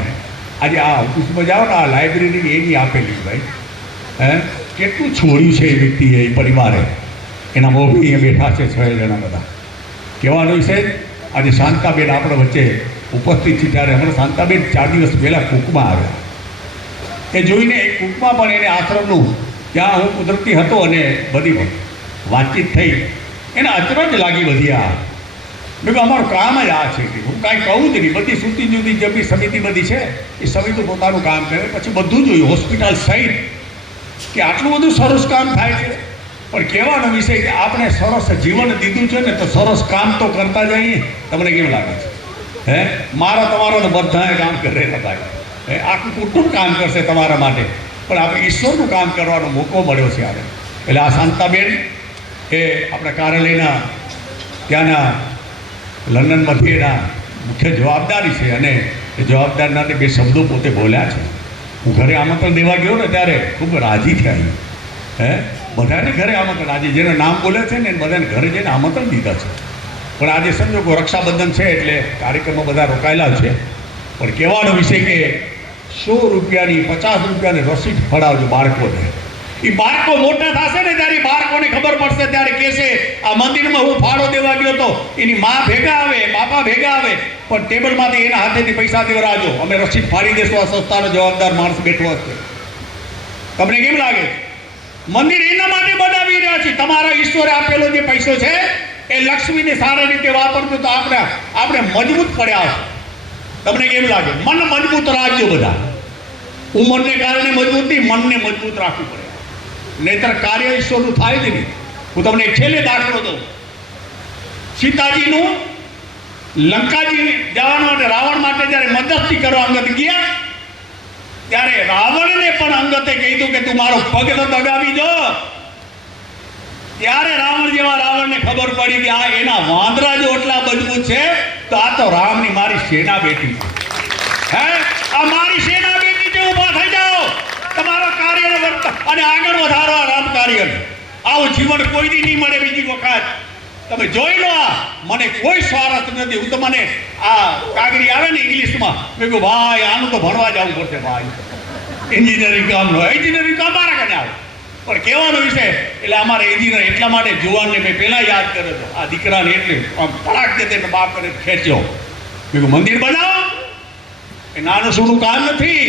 આજે આ ઓફિસમાં જાઓ ને, આ લાઇબ્રેરી એની આપેલી ભાઈ. હે કેટલું છોડ્યું છે એ વ્યક્તિએ, એ પરિવારે. એના મોભી અહીંયા બેઠા છે 6 જણા બધા. કહેવાનો વિષય આજે શાંતાબેન આપણા વચ્ચે ઉપસ્થિત છે. ત્યારે હમણાં શાંતાબેન 4 દિવસ પહેલાં કૂકમાં આવ્યા. એ જોઈને એ કૂકમાં પણ એને આશ્રમનું ત્યાં હું કુદરતી હતો અને બધી વાતચીત થઈ. એને અચરજ લાગી બધી. આ મેં કહ્યું અમારું કામ જ આ છે. હું કાંઈ કહું જ નહીં. બધી જુદી જુદી જમી સમિતિ બધી છે, એ સમિતિ પોતાનું કામ કરે. પછી બધું જોયું હોસ્પિટલ સહિત કે આટલું બધું સરસ કામ થાય છે. પણ કહેવાનો વિષય કે આપણે સરસ જીવન દીધું છે ને, તો સરસ કામ તો કરતા જઈએ. તમને કેમ લાગે છે? હે મારા તમારો તો બધાએ કામ કરેલા ભાઈ. આખું કુટુંબ કામ કરશે તમારા માટે, પણ આપણે ઈશ્વરનું કામ કરવાનો મોકો મળ્યો છે આજે. એટલે આ શાંતાબેન એ આપણા કાર્યાલયના ત્યાંના લંડનમાંથી એના મુખ્ય જવાબદારી છે અને એ જવાબદારના 2 શબ્દો પોતે બોલ્યા છે. હું ઘરે આમંત્રણ દેવા ગયો ને ત્યારે ખૂબ રાજી થયા. હે બધાને ઘરે આમંત્રણ, આજે જેને નામ બોલે છે ને એને બધાને ઘરે જઈને આમંત્રણ દીધા છે. પણ આજે સમજો કે રક્ષાબંધન છે એટલે કાર્યક્રમો બધા રોકાયેલા છે. પણ કહેવાનો વિષય કે 100 રૂપિયાની 50 રૂપિયાની રસીદ ફળાવજો બાળકોને. એ બાળકો મોટા થશે ને ત્યારે બાળકોને ખબર પડશે, ત્યારે કહેશે આ મંદિરમાં હું ફાળો દેવા ગયો તો એની મા ભેગા આવે, બાપા ભેગા આવે, પણ ટેબલમાંથી એના હાથેથી પૈસા દેવરાજો, અમે રસીદ ફાડી દેશું. આ સંસ્થાનો જવાબદાર માણસ બેઠો હશે. તમને કેમ લાગે? મંદિર એના માટે બનાવી રહ્યા છે. તમારા ઈશ્વરે આપેલો જે પૈસો છે એ લક્ષ્મીને સારી રીતે વાપરજો તો આપણે મજબૂત પડ્યા. તમને કેમ લાગે? મન મજબૂત રાખજો બધા. ઉંમરને કારણે મજબૂત નહીં, મનને મજબૂત રાખવું પડે, નહીતર કાર્ય ઈશ્વરનું થાય જ નહીં. હું તમને એક છેલ્લે દાખલો દઉં. સીતાજીનું લંકાજી જવા માટે, રાવણ માટે જ્યારે મદદથી કરવા અંગત ગયા, ત્યારે રાવણને પણ અંગતે કીધું કે તું મારો પગ તો દગાવી દો. ત્યારે રાવણ જેવા રાવણને ખબર પડી કે આ એના વાંદરા જો એટલા મજબૂત છે તો આ તો રામની મારી સેના બેઠી છે. હે આ મારી સેના બેઠી છે, ઊભા થઈ જાઓ, તમારા કાર્યને અને આગળ વધારો આ રામ કાર્યને. આવું જીવન કોઈથી નહીં મળે બીજી વખત. તમે જોઈ લો. આ મને કોઈ સ્વાર્થ નથી. હું તો મને આ કાગરી આવે ને ઇંગ્લિશમાં, મેં કહ્યું ભાઈ આનું તો ભણવા જવું પડશે ભાઈ. એન્જિનિયરિંગ કામનો એન્જિનિયરિંગ કામ મારા કને આવે. પણ કહેવાનો વિષય એટલે અમારે એન્જિનિયર એટલા માટે જુવાનને મેં પહેલાં યાદ કર્યો હતો. આ દીકરાને એટલે ફટાક દે તેને બાપ કરીને ખેંચ્યો. મેં કહ્યું મંદિર બનાવો એ નાનું સૂનું કામ નથી.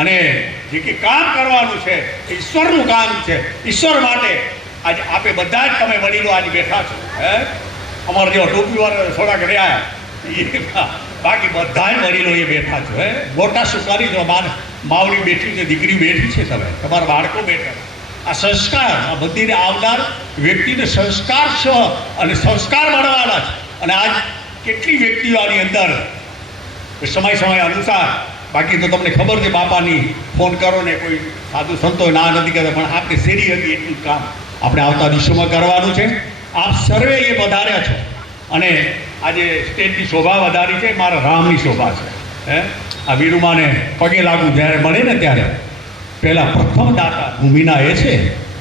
અને જે કે કામ કરવાનું છે એ ઈશ્વરનું કામ છે. ઈશ્વર માટે આજે આપે બધા જ તમે વડીલો આજે બેઠા છો. હે અમારા જેવા ટોપીવાળા થોડાક રહ્યા, બાકી બધા જ વડીલો એ બેઠા છો. હે મોટા સુકારી જો માવડી બેઠી છે, દીકરી બેઠી છે, તમે તમારા બાળકો બેઠા. આ સંસ્કાર, આ મંદિરે આવનાર વ્યક્તિને સંસ્કાર છે અને સંસ્કાર મળવાના છે. અને આજ કેટલી વ્યક્તિઓ આની અંદર સમય અનુસાર, બાકી તો તમને ખબર છે બાપાની ફોન કરો ને કોઈ સાધુ સંતો ના નથી કરતા, પણ આપણે શેરી હતી એટલું કામ આપણે આવતા દિવસોમાં કરવાનું છે. આપ સર્વે એ વધાર્યા છો અને આજે સ્ટેજની શોભા વધારી છે. મારા રામની શોભા છે. હે આ વીરુમાને પગે લાગુ જ્યારે મળે ને ત્યારે પહેલા પ્રથમ દાતા ભૂમિના એ છે,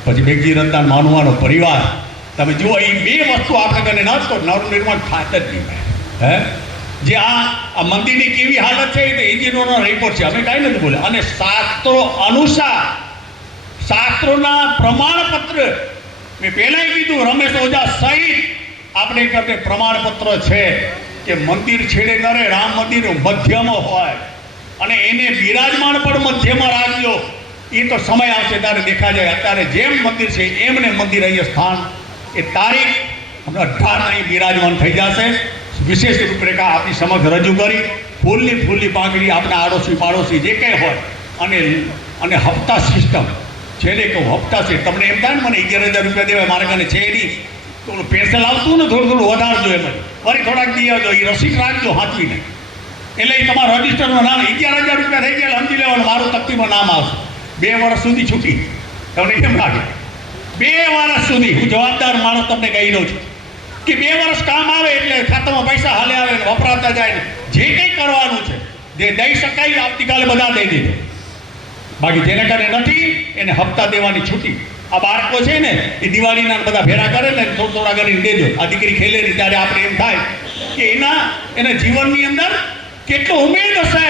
પછી બેગજી રતન માનવાનો પરિવાર. તમે જુઓ એ બે વસ્તુ આપણે કને ના તો નવનિર્માણ થાત જ નહીં. હે જે આ મંદિરની કેવી હાલત છે એ તો એન્જિનિયરનો રિપોર્ટ છે, અમે કાંઈ નથી બોલ્યા. અને શાસ્ત્રો અનુસાર શાસ્ત્રોના પ્રમાણપત્ર મેં પહેલાંય કીધું, રમેશ ઓઝા સહિત આપણે કરતે પ્રમાણપત્ર છે કે મંદિર છેડે કરે, રામ મંદિર મધ્યમાં હોય અને એને બિરાજમાન પણ મધ્યમાં રાખજો. એ તો સમય આવશે ત્યારે દેખા જાય. અત્યારે જેમ મંદિર છે એમને મંદિર અહીંયા સ્થાન એ તારીખ હમણાં 18 અહીં બિરાજમાન થઈ જશે. વિશેષ રૂપરેખા આપણી સમક્ષ રજૂ કરી, ફૂલની પાંખડી આપણા આડોશી પાડોશી જે કંઈ હોય અને હપ્તા સિસ્ટમ છેલ્લે કહું, હપ્તા છે. તમને એમ થાય ને મને 11,000 રૂપિયા દેવાય, મારે કને છે નહીં, તો ઓલું પેન્સલ આવતું ને થોડું વધારજો એમ જ, ફરી થોડાક દી આવજો, એ રસીદ રાખજો હાથવીને. એટલે એ તમારા રજિસ્ટરમાં નામ 11,000 રૂપિયા થઈ ગયા સમજી લેવાનું, મારું તકતીમાં નામ આવશે. 2 વર્ષ સુધી છૂટી. તમને કેમ લાગે? 2 વર્ષ સુધી હું જવાબદાર માણસ તમને કહી રહ્યો છું કે 2 વર્ષ કામ આવે એટલે ખાતામાં પૈસા હાલે આવે ને વપરાતા જાય ને જે કંઈ કરવાનું છે જે દઈ શકાય આવતીકાલે બધા દઈ દેજો. બાકી જેને કારણે નથી એને હપ્તા દેવાની છૂટી. આ બાળકો છે ને એ દિવાળીના બધા ભેરા કરે ને થોડા કરીને દેજો. આ દીકરી ખેલે ને ત્યારે આપણે એમ થાય કે એના જીવનની અંદર કેટલો ઉમેદ હશે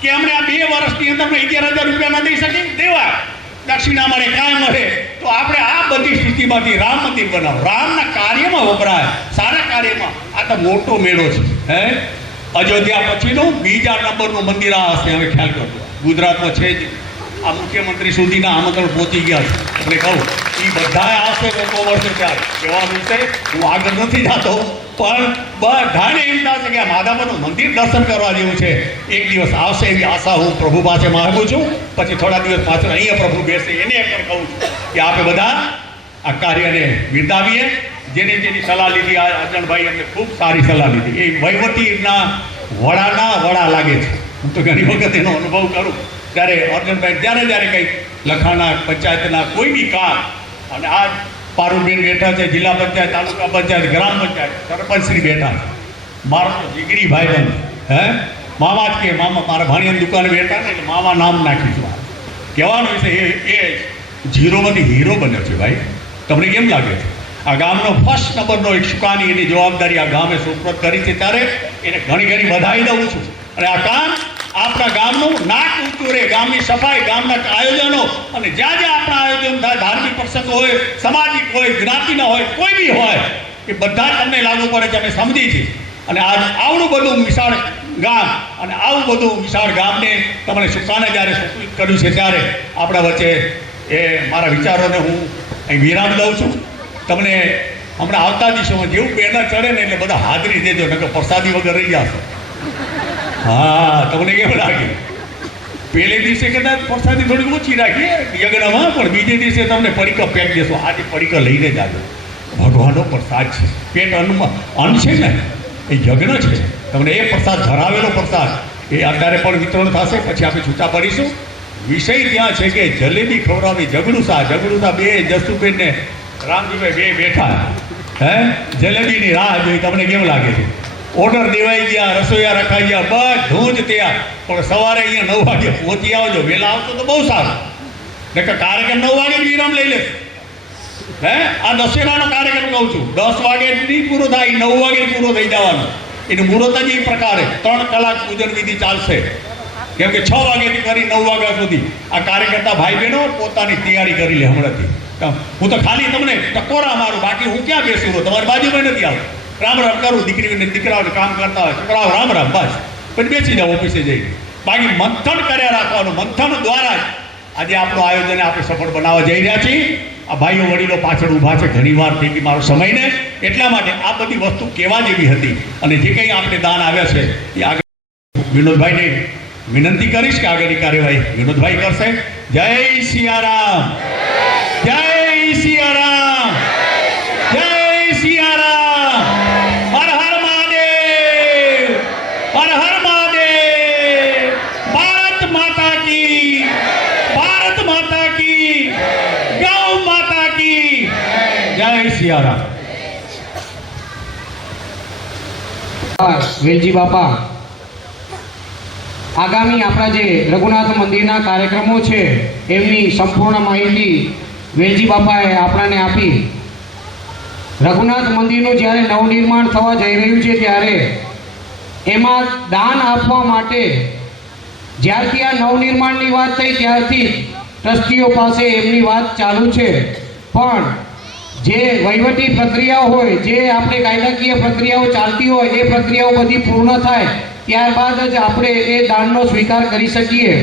કે અમને આ 2 વર્ષની અંદર 11,000 રૂપિયા ના દઈ શકીએ, દેવા દક્ષિણા મળે, કાંઈ મળે, તો આપણે આ બધી સ્થિતિમાંથી રામ મંદિર બનાવો, રામના કાર્યમાં વપરાય, સારા કાર્યમાં. આ તો મોટો મેળો છે. હે અયોધ્યા પછીનું બીજા નંબરનું મંદિર આ હશે. હવે ખ્યાલ કરજો, ગુજરાતમાં છે જ. આ મુખ્યમંત્રી સુધીના આમંત્રણ પહોંચી ગયા છે. એટલે કહું એ બધા આવશે લોકો વર્ષે ત્યારે કહેવાનું છે. હું આગળ નથી જતો પણ બધાને એમ થશે કે આ માધાપરનું મંદિર દર્શન કરવા જેવું છે. એક દિવસ આવશે એવી આશા હું પ્રભુ પાસે માગું છું. પછી થોડા દિવસ પાછળ અહીંયા પ્રભુ બેસે એને પણ કહું છું કે આપણે બધા આ કાર્યને બિરદાવીએ. જેની સલાહ લીધી આ અર્જણભાઈ અમને ખૂબ સારી સલાહ લીધી. એ વહીવટીના વડા લાગે છે. હું તો ઘણી વખત એનો અનુભવ કરું ત્યારે અર્જણભાઈ જ્યારે કંઈક લખાણા પંચાયતના કોઈ બી કામ, અને આ પારુલબેન બેઠા છે, જિલ્લા પંચાયત, તાલુકા પંચાયત, ગ્રામ પંચાયત, સરપંચશ્રી બેઠા છે, મારો જીગરી ભાઈબંધ. હે મામા જ કે મામા મારા ભાણિયાની દુકાને બેઠા ને એટલે મામા નામ નાખીશું. કહેવાનું છે એ ઝીરોમાંથી હીરો બન્યો છે ભાઈ. તમને કેમ લાગે છે? આ ગામનો ફર્સ્ટ નંબરનો એક સુકાની એની જવાબદારી આ ગામે સુપ્રત કરી છે ત્યારે એને ઘણી વધાવી દઉં છું. અને આ કામ આપણા ગામનું નાક ઊંચું રહે, ગામની સફાઈ, ગામના આયોજનો, અને જ્યાં આપણા આયોજન થાય, ધાર્મિક પ્રસંગો હોય, સામાજિક હોય, જ્ઞાતિના હોય, કોઈ બી હોય, એ બધા તમને લાગુ પડે છે. અમે સમજી છીએ. અને આજ આવડું બધું વિશાળ ગામ અને આવું બધું વિશાળ ગામને તમને સુકાને જ્યારે સુપ્રીત કર્યું છે ત્યારે આપણા વચ્ચે એ મારા વિચારોને હું અહીં વિરામ દઉં છું. તમને હમણાં આવતા દિવસોમાં જેવું બેનર ચડે ને એટલે બધા હાજરી દેજો, નકર પ્રસાદી વગર રહી જશે. હા, તમને કેવું લાગે? પહેલે દિવસે કદાચ પ્રસાદી થોડી ઓછી રાખીએ યજ્ઞમાં, પણ બીજે દિવસે તમને પડીકા પેક દેશો. આજે પડીકા લઈને જ આવજો. ભગવાનનો પ્રસાદ છે. પેટ અન્ન છે ને એ યજ્ઞ છે. તમને એ પ્રસાદ ધરાવેલો પ્રસાદ એ અત્યારે પણ વિતરણ થશે. પછી આપણે છૂટા પડીશું. વિષય ત્યાં છે કે જલેબી ખવડાવી જગડુસા બે જસુબેન ને રામજીભાઈ બે બેઠા. હે જલેબીની રાહ જોઈ. તમને કેમ લાગે છે? ઓર્ડર દેવાઈ ગયા, રસોઈયા રખાઈ ગયા, બધું જ તૈયાર. પણ સવારે અહીંયા 9 વાગે પહોંચી આવજો. વહેલા આવતો તો બહુ સારું. નકર કાર્યક્રમ 9 વાગે વિરામ લઈ લેશે. હે આ દશેરાનો કાર્યક્રમ કહું છું 10 વાગે નહીં પૂરો થાય, 9 વાગે પૂરો થઈ જવાનો. એનું મુહૂર્ત જ એ પ્રકારે 3 કલાક પૂજન વિધિ ચાલશે. કેમ કે 6 વાગ્યાથી કરી 9 વાગ્યા સુધી આ કાર્યકર્તા ભાઈ બહેનો પોતાની તૈયારી કરી લે હમણાંથી. હું તો ખાલી તમને ટકોરા મારું, બાકી હું ક્યાં બેસું? તમારી બાજુમાં નથી આવતો. રામ કરું, દીકરીઓને દીકરાઓને કામ કરતા હોય, છોકરાઓ રામ બસ, પછી બેસી જાઓ ઓફિસે જઈને. બાકી મંથન કર્યા રાખવાનું. મંથન દ્વારા જ આજે આપણું આયોજન આપણે સફળ બનાવવા જઈ રહ્યા છીએ. આ ભાઈઓ વડીલો પાછળ ઊભા છે, ઘણી વાર થઈ ગઈ મારો સમયને. એટલા માટે આ બધી વસ્તુ કેવા જેવી હતી અને જે કંઈ આપણે દાન આવ્યા છે એ આગળ વિનોદભાઈને વિનંતી કરીશ કે આગળની કાર્યવાહી વિનોદભાઈ કરશે. જય સિયારામ, જય સિયારામ, જય સિયારામ. હર હર મહાદેવ, હર હર મહાદેવ. ભારત માતા કી, ભારત માતા કી, ગૌ માતા કી જય સિયારામ. વેલજી બાપા આગામી આપણા જે રઘુનાથ મંદિરના કાર્યક્રમો છે એમની સંપૂર્ણ માહિતી વેલજી બાપાએ આપણને આપી. રઘુનાથ મંદિરનું જ્યારે નવનિર્માણ થવા જઈ રહ્યું છે ત્યારે એમાં દાન આપવા માટે જ્યારથી આ નવનિર્માણની વાત થઈ ત્યારથી ટ્રસ્ટીઓ પાસે એમની વાત ચાલુ છે. પણ જે વહીવટી પ્રક્રિયાઓ હોય, જે આપણે કાયદાકીય પ્રક્રિયાઓ ચાલતી હોય, એ પ્રક્રિયાઓ બધી પૂર્ણ થાય ત્યારબાદ જ આપણે એ દાનનો સ્વીકાર કરી શકીએ.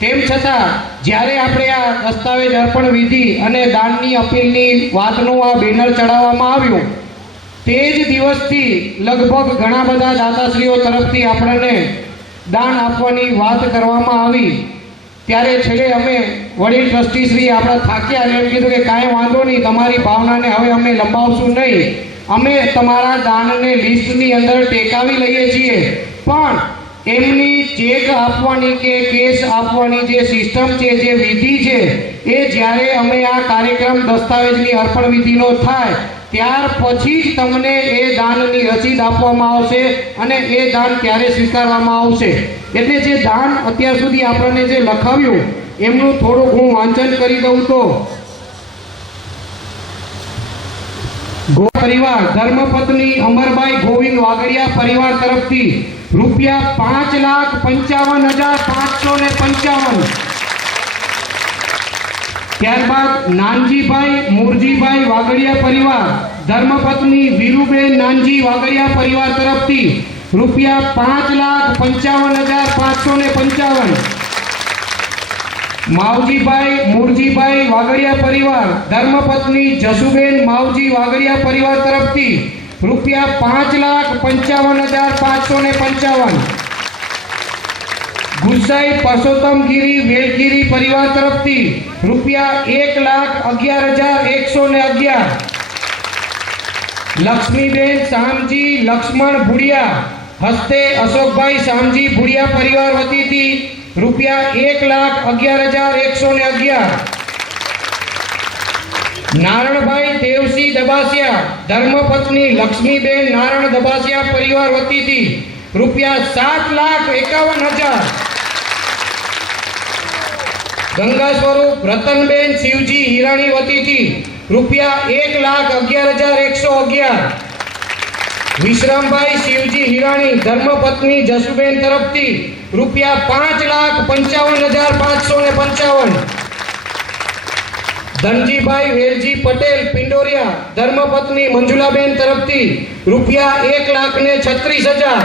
તેમ છતાં જ્યારે આપણે આ દસ્તાવેજ અર્પણ વિધિ અને દાનની અપીલની વાતનું આ બેનર ચડાવવામાં આવ્યું તે જ દિવસથી લગભગ ઘણા બધા દાતાશ્રીઓ તરફથી આપણને દાન આપવાની વાત કરવામાં આવી. ત્યારે છેલ્લે અમે વડીલ ટ્રસ્ટીશ્રી આપણા થાક્યા અને એમ કીધું કે કાંઈ વાંધો નહીં, તમારી ભાવનાને હવે અમે લંબાવશું નહીં, અમે તમારા દાનને લિસ્ટની અંદર ટેકાવી લઈએ છીએ. પણ એમની ચેક આપવાની કે કેસ આપવાની જે સિસ્ટમ છે, જે વિધિ છે, એ જ્યારે અમે આ કાર્યક્રમ દસ્તાવેજની અર્પણ વિધિનો થાય ત્યાર પછી જ તમને એ દાનની રસીદ આપવામાં આવશે અને એ દાન ત્યારે સ્વીકારવામાં આવશે. એટલે જે દાન અત્યાર સુધી આપણને જે લખાવ્યું એમનું થોડુંક હું વાંચન કરી દઉં તો પરિવાર ધર્મપત્ની અમરબાઈ ગોવિંદ વાગડિયા પરિવાર તરફથી ₹5,55,555. ત્યારબાદ નાનજીભાઈ મુરજીભાઈ વાગડિયા પરિવાર ધર્મપત્ની વીરુબેન નાનજી વાગડિયા પરિવાર તરફથી ₹5,55,555. માવજીભાઈ મુરજીભાઈ વાગડિયા પરિવાર ધર્મપત્ની જસુબેન માવજી વાગડિયા પરિવાર તરફથી ₹5,55,555. ગુસાઈ પરસોત્તમગીરી વેલગીરી પરિવાર તરફથી ₹1,11,111. લક્ષ્મીબેન શામજી લક્ષ્મણ ભુડિયા હસ્તે અશોકભાઈ શામજી ભુડિયા પરિવાર વતીથી ₹1,11,111. નારણભાઈ દેવસિંહ દબાસિયા ધર્મપત્ની લક્ષ્મીબેન નારણ દબાસિયા પરિવાર વતીથી ₹7,51,000. ગંગા સ્વરૂપ રતનબેન શિવજી હિરાણી વતીથી ₹1,11,111. વિશ્રામભાઈ શિવજી હિરાણી ધર્મપત્ની જસુબેન તરફથી ₹5,55,555. ધનજીભાઈ વેલજી પટેલ પિંડોરિયા ધર્મપત્ની મંજુલાબેન તરફથી ₹1,36,000.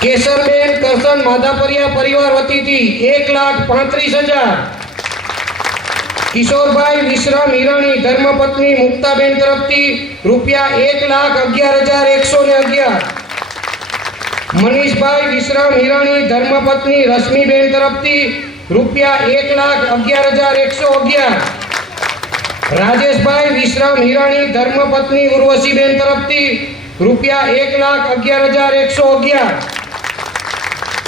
કેશરબેન કરશન માધાપરિયા પરિવાર વતીથી ₹1,35,000. કિશોરભાઈ વિશ્રામ હિરાણી ધર્મપત્ની મુક્તાબેન તરફથી ₹1,11,111. મનીષભાઈ વિશ્રામ હિરાણી ધર્મપત્ની રશ્મિબેન તરફથી ₹1,11,111. રાજેશભાઈ વિશ્રામ હિરાણી ધર્મપત્ની ઉર્વશીબેન તરફથી ₹1,11,111.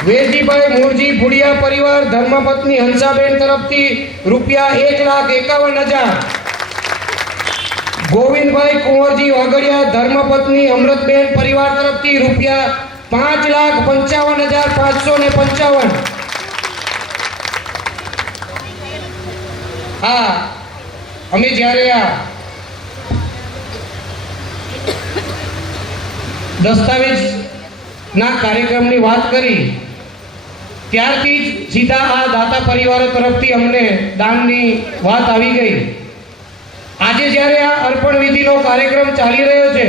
વેલજીભાઈ મુરજી ભુડિયા પરિવાર ધર્મપત્ની હંસાબેન તરફથી ₹1,51,000. ગોવિંદભાઈ કુંવરજી વાગડિયા ધર્મપત્ની અમૃતબેન પરિવાર તરફથી ₹5,55,555. હા, અમે જ્યારે આ દસ્તાવેજના કાર્યક્રમની વાત કરી ત્યારથી જ સીધા આ દાતા પરિવારો તરફથી અમને દાનની વાત આવી ગઈ. આજે જ્યારે આ અર્પણ વિધિનો કાર્યક્રમ ચાલી રહ્યો છે,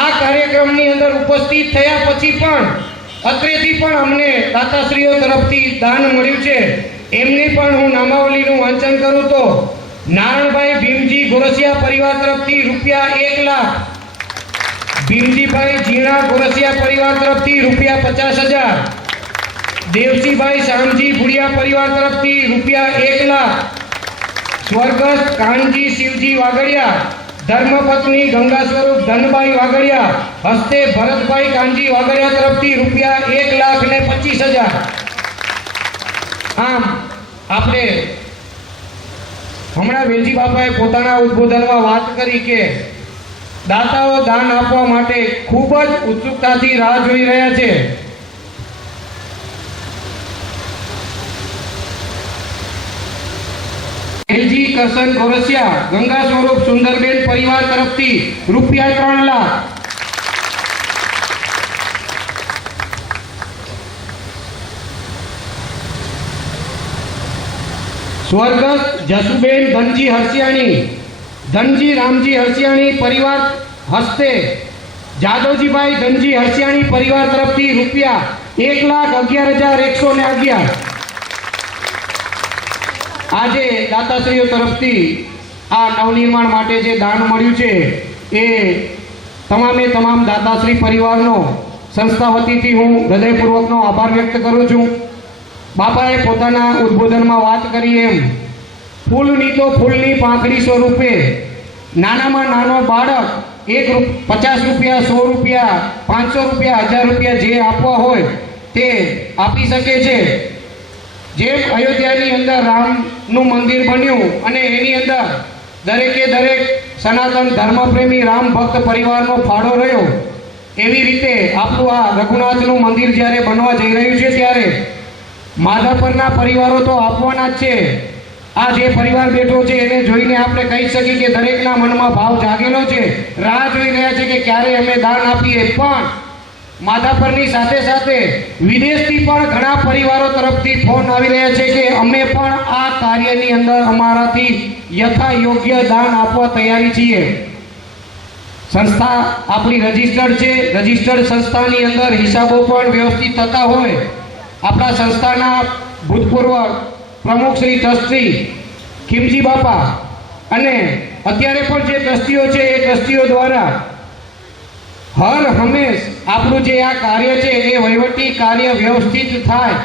આ કાર્યક્રમની અંદર ઉપસ્થિત થયા પછી પણ અત્રેથી પણ અમને દાતાશ્રીઓ તરફથી દાન મળ્યું છે. એમની પણ હું નામાવલીનું વાંચન કરું તો નારણભાઈ ભીમજી ગોરસિયા પરિવાર તરફથી ₹1,00,000. ભીમજીભાઈ જીણા ગોરસિયા પરિવાર તરફથી ₹50,000. દેવસીભાઈ શામજી ભુડિયા પરિવાર તરફથી ₹1,00,000. સ્વર્ગસ્થ કાનજી શિવજી વાગડિયા ધર્મપત્ની ગંગા સ્વરૂપ ધનભાઈ વાગડિયા હસ્તે ભરતભાઈ કાનજી વાગડિયા તરફથી ₹1,25,000. આમ આપણે હમણાં વેલજી બાપાએ પોતાના ઉદ્બોધનમાં વાત કરી કે દાતાઓ દાન આપવા માટે ખૂબ જ ઉત્સુકતાથી રાહ જોઈ રહ્યા છે. એલજી કરશન ગોરસિયા ગંગા સ્વરૂપ સુંદરબેન પરિવાર તરફથી રૂપિયા 3 લાખ. સ્વર્ગસ્થ જસુબેન ધનજી હરસિયાણી ધનજી રામજી હરસિયાણી પરિવાર હસ્તે જાદવજીભાઈ ધનજી હરસિયાણી પરિવાર તરફથી રૂપિયા 1,11,111. આજે દાતાશ્રીઓ તરફથી આ નવનિર્માણ માટે જે દાન મળ્યું છે એ તમામે તમામ દાતાશ્રી પરિવારનો સંસ્થા વતીથી હું હૃદયપૂર્વકનો આભાર વ્યક્ત કરું છું. બાપાએ પોતાના ઉદ્બોધનમાં વાત કરી એમ ફૂલની તો ફૂલની પાંખડી સ્વરૂપે નાનામાં નાનો બાળક 50 રૂપિયા, 100 રૂપિયા, 500 રૂપિયા, 1000 રૂપિયા જે આપવા હોય તે આપી શકે છે. જેમ અયોધ્યાની અંદર રામનું મંદિર બન્યું અને એની અંદર દરેકે દરેક સનાતન ધર્મપ્રેમી રામ ભક્ત પરિવારનો ફાળો રહ્યો, એવી રીતે આપણું આ રઘુનાથનું મંદિર જ્યારે બનવા જઈ રહ્યું છે ત્યારે માધાપરના પરિવારો તો આપવાના જ છે. આ જે પરિવાર બેઠો છે એને જોઈને આપણે કહી શકીએ કે દરેકના મનમાં ભાવ જાગેલો છે, રાહ જોઈ રહ્યા છે કે ક્યારે અમે દાન આપીએ. પણ માધાપરની સાથે સાથે વિદેશથી પણ ઘણા પરિવારો તરફથી ફોન આવી રહ્યા છે કે અમે પણ આ કાર્યની અંદર અમારાથી યથા યોગ્ય દાન આપવા તૈયારી છીએ. સંસ્થા આપણી રજિસ્ટર્ડ છે. રજિસ્ટર્ડ સંસ્થાની અંદર હિસાબો પણ વ્યવસ્થિત થતા હોય. આપણા સંસ્થાના ભૂતપૂર્વ પ્રમુખ શ્રી ટ્રસ્ટી ખીમજી બાપા અને અત્યારે પણ જે ટ્રસ્ટીઓ છે એ ટ્રસ્ટીઓ દ્વારા હર હંમેશ આપણું જે આ કાર્ય છે એ વહીવટી કાર્ય વ્યવસ્થિત થાય,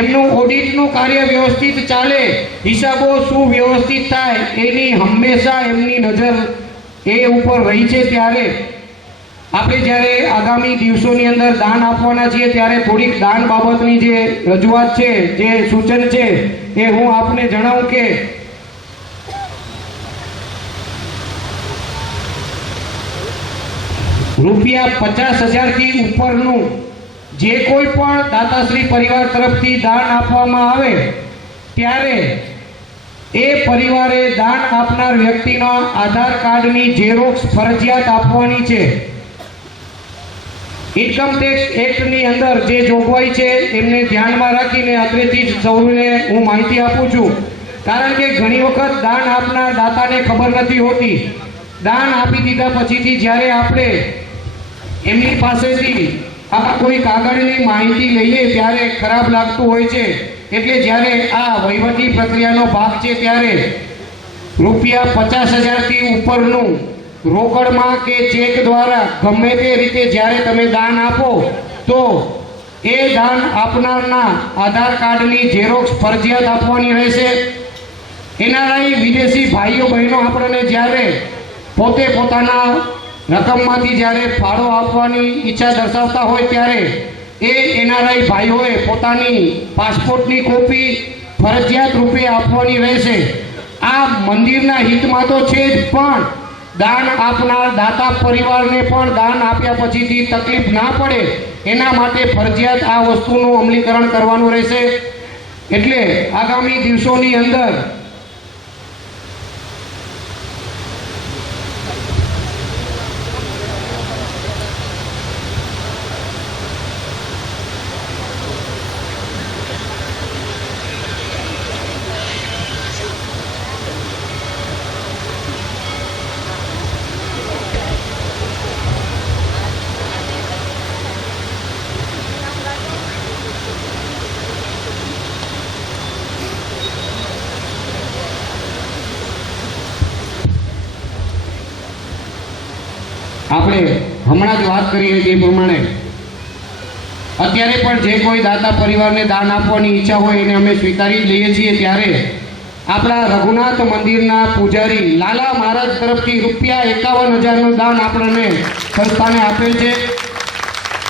એમનું ઓડિટનું કાર્ય વ્યવસ્થિત ચાલે, હિસાબો સુવ્યવસ્થિત થાય એની હંમેશા એમની નજર એ ઉપર રહી છે. ત્યારે આપણે જ્યારે આગામી દિવસોની અંદર દાન આપવાના છીએ ત્યારે થોડીક દાન બાબતની જે રજૂઆત છે, જે સૂચન છે એ હું આપને જણાવું કે રૂપિયા 50,000થી ઉપરનું જે કોઈ પણ દાતાશ્રી પરિવાર તરફથી દાન આપવામાં આવે ત્યારે એ પરિવારે દાન આપનાર વ્યક્તિના આધાર કાર્ડની ઝેરોક્સ ફરજિયાત આપવાની છે. ઇન્કમ ટેક્સ એક્ટની અંદર જે જોગવાઈ છે એમને ધ્યાનમાં રાખીને અત્રેથી જ સૌને હું માહિતી આપું છું. કારણ કે ઘણી વખત દાન આપનાર દાતાને ખબર નથી હોતી. દાન આપી દીધા પછીથી જ્યારે આપણે એમની પાસેથી આ કોઈ કાગળની માહિતી લઈએ ત્યારે ખરાબ લાગતું હોય છે. એટલે જ્યારે આ વહીવટી પ્રક્રિયાનો ભાગ છે ત્યારે રૂપિયા 50,000થી ઉપરનું રોકડમાં કે ચેક દ્વારા ગમે તે રીતે જ્યારે તમે દાન આપો તો એ દાન આપનારના આધાર કાર્ડની ઝેરોક્સ ફરજિયાત આપવાની રહેશે. એનઆરઆઈ વિદેશી ભાઈઓ બહેનો આપણને જ્યારે પોતે પોતાના રકમમાંથી જ્યારે ફાળો આપવાની ઈચ્છા દર્શાવતા હોય ત્યારે એ એનઆરઆઈ ભાઈઓએ પોતાની પાસપોર્ટની કોપી ફરજિયાત રૂપે આપવાની રહેશે. આ મંદિરના હિતમાં તો છે જ, પણ દાન આપનાર દાતા પરિવારને પણ દાન આપ્યા પછીથી તકલીફ ના પડે એના માટે ફરજિયાત આ વસ્તુનું અમલીકરણ કરવાનું રહેશે. એટલે આગામી દિવસોની અંદર આપણે હમણાં જ વાત કરી હતી એ પ્રમાણે અત્યારે પણ જે કોઈ દાતા પરિવારને દાન આપવાની ઈચ્છા હોય એને અમે સ્વીકારી લઈએ છીએ. ત્યારે આપણા રઘુનાથ મંદિરના પૂજારી લાલા મહારાજ તરફથી રૂપિયા 51,000નું દાન આપણને સંસ્થાને આપેલ છે.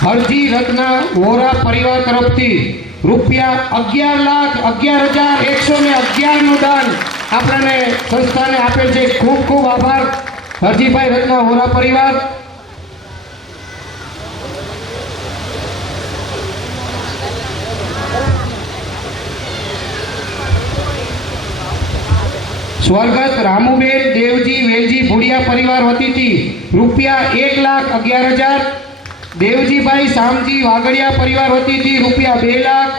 હરજી રત્ન વોરા પરિવાર તરફથી રૂપિયા 11,11,111નું દાન આપણને સંસ્થાને આપેલ છે. ખૂબ ખૂબ આભાર હરજીભાઈ રત્ન વોરા પરિવાર. સ્વર્ગસ્થ રામુબેન દેવજી વેલજી ભુડિયા પરિવાર વતીથી ₹1,11,000, દેવજીભાઈ શામજી વાગડિયા પરિવાર વતીથી ₹2 લાખ,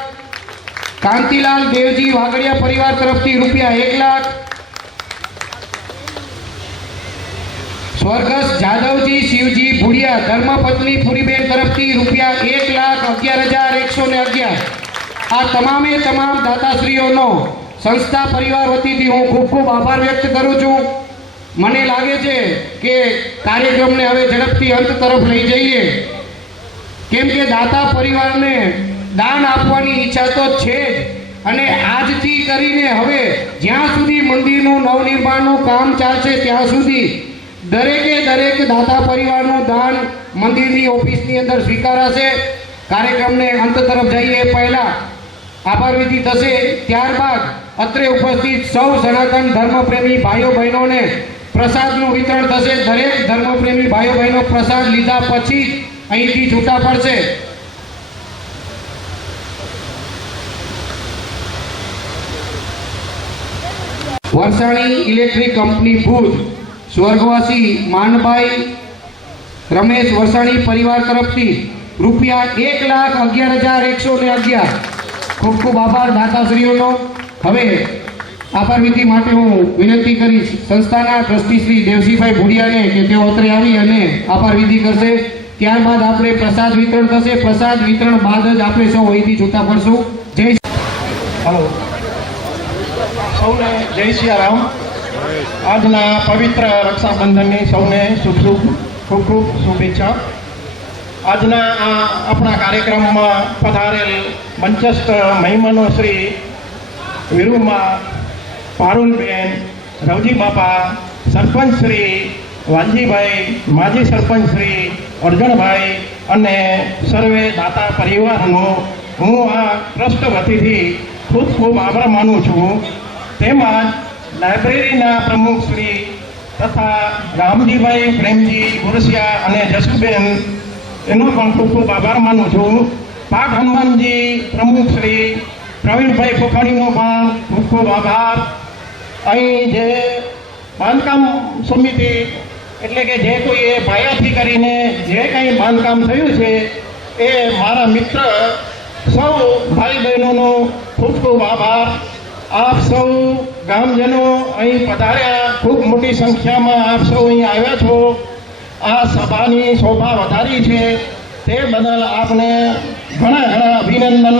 કાંતિલાલ દેવજી વાગડિયા પરિવાર તરફથી ₹1 લાખ, સ્વર્ગસ્થ જાદવજી શિવજી ભુડિયા ધર્મપત્ની પુરીબેન તરફથી ₹1,11,111. આ તમામે તમામ દાતાશ્રીઓનો સંસ્થા પરિવાર વતીથી હું ખૂબ ખૂબ આભાર વ્યક્ત કરું છું. મને લાગે છે કે કાર્યક્રમને હવે ઝડપથી અંત તરફ લઈ જઈએ, કેમ કે દાતા પરિવારને દાન આપવાની ઈચ્છા તો છે જ, અને આજથી કરીને હવે જ્યાં સુધી મંદિરનું નવનિર્માણનું કામ ચાલશે ત્યાં સુધી દરેક દાતા પરિવારનું દાન મંદિરની ઓફિસની અંદર સ્વીકારાશે. કાર્યક્રમને અંત તરફ જઈએ પહેલા આભાર વિધિ થશે, ત્યારબાદ અત્રે ઉપસ્થિત સૌ સનાતન ધર્મપ્રેમી ભાઈઓ બહેનોને પ્રસાદનું વિતરણ થશે. દરેક ધર્મપ્રેમી ભાઈઓ બહેનો પ્રસાદ લીધા પછી અહીંથી છૂટા પડશે. વરસાણી ઇલેક્ટ્રિક કંપની ભુજ સ્વર્ગવાસી માનભાઈ રમેશ વરસાણી પરિવાર તરફથી ₹1,11,111. ખૂબ ખૂબ આભાર દાતાશ્રીઓનો. હવે આભાર વિધિ માટે હું વિનંતી કરીશ સંસ્થાના ટ્રસ્ટી શ્રી દેવજીભાઈ ભુડિયાને કે તેઓ અત્રે આવી અને આભાર વિધિ કરશે. ત્યારબાદ આપણે પ્રસાદ વિતરણ થશે. પ્રસાદ વિતરણ બાદ જ આપણે સૌ અહીંથી છૂટા પડશું. જય હલો, સૌને જય સિયારામ. આજના પવિત્ર રક્ષાબંધનની સૌને ખૂબ ખૂબ શુભેચ્છા. આજના આ આપણા કાર્યક્રમમાં પધારેલ મંચસ્થ મહેમાનો શ્રી વીરુમા, પારુલબેન, રવજી બાપા, સરપંચ શ્રી વાલજીભાઈ, માજી સરપંચ શ્રી અર્જણભાઈ અને સર્વે દાતા પરિવારનો હું આ ટ્રસ્ટ વતીથી ખૂબ ખૂબ આભાર માનું છું. તેમજ લાઇબ્રેરીના પ્રમુખ શ્રી તથા રામજીભાઈ પ્રેમજી ગુરસિયા અને જસુબેન એનો પણ ખૂબ ખૂબ આભાર માનું છું. પાઠ હનુમાનજી પ્રમુખ શ્રી પ્રવીણભાઈ પોખાણીનો પણ ખૂબ ખૂબ આભાર. અહીં જે બાંધકામ સમિતિ એટલે કે જે કોઈએ પાયાથી કરીને જે કંઈ બાંધકામ થયું છે એ મારા મિત્ર સૌ ભાઈ બહેનોનો ખૂબ ખૂબ આભાર. આપ સૌ ગામજનો અહીં પધાર્યા, ખૂબ મોટી સંખ્યામાં આપ સૌ અહીં આવ્યા છો. આ સભાની શોભા વધારી છે તે બદલ આપને ઘણા અભિનંદન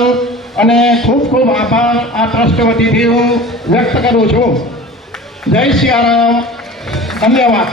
અને ખૂબ ખૂબ આભાર આ ટ્રસ્ટ વતીથી હું વ્યક્ત કરું છું. જય સિયારામ. ધન્યવાદ.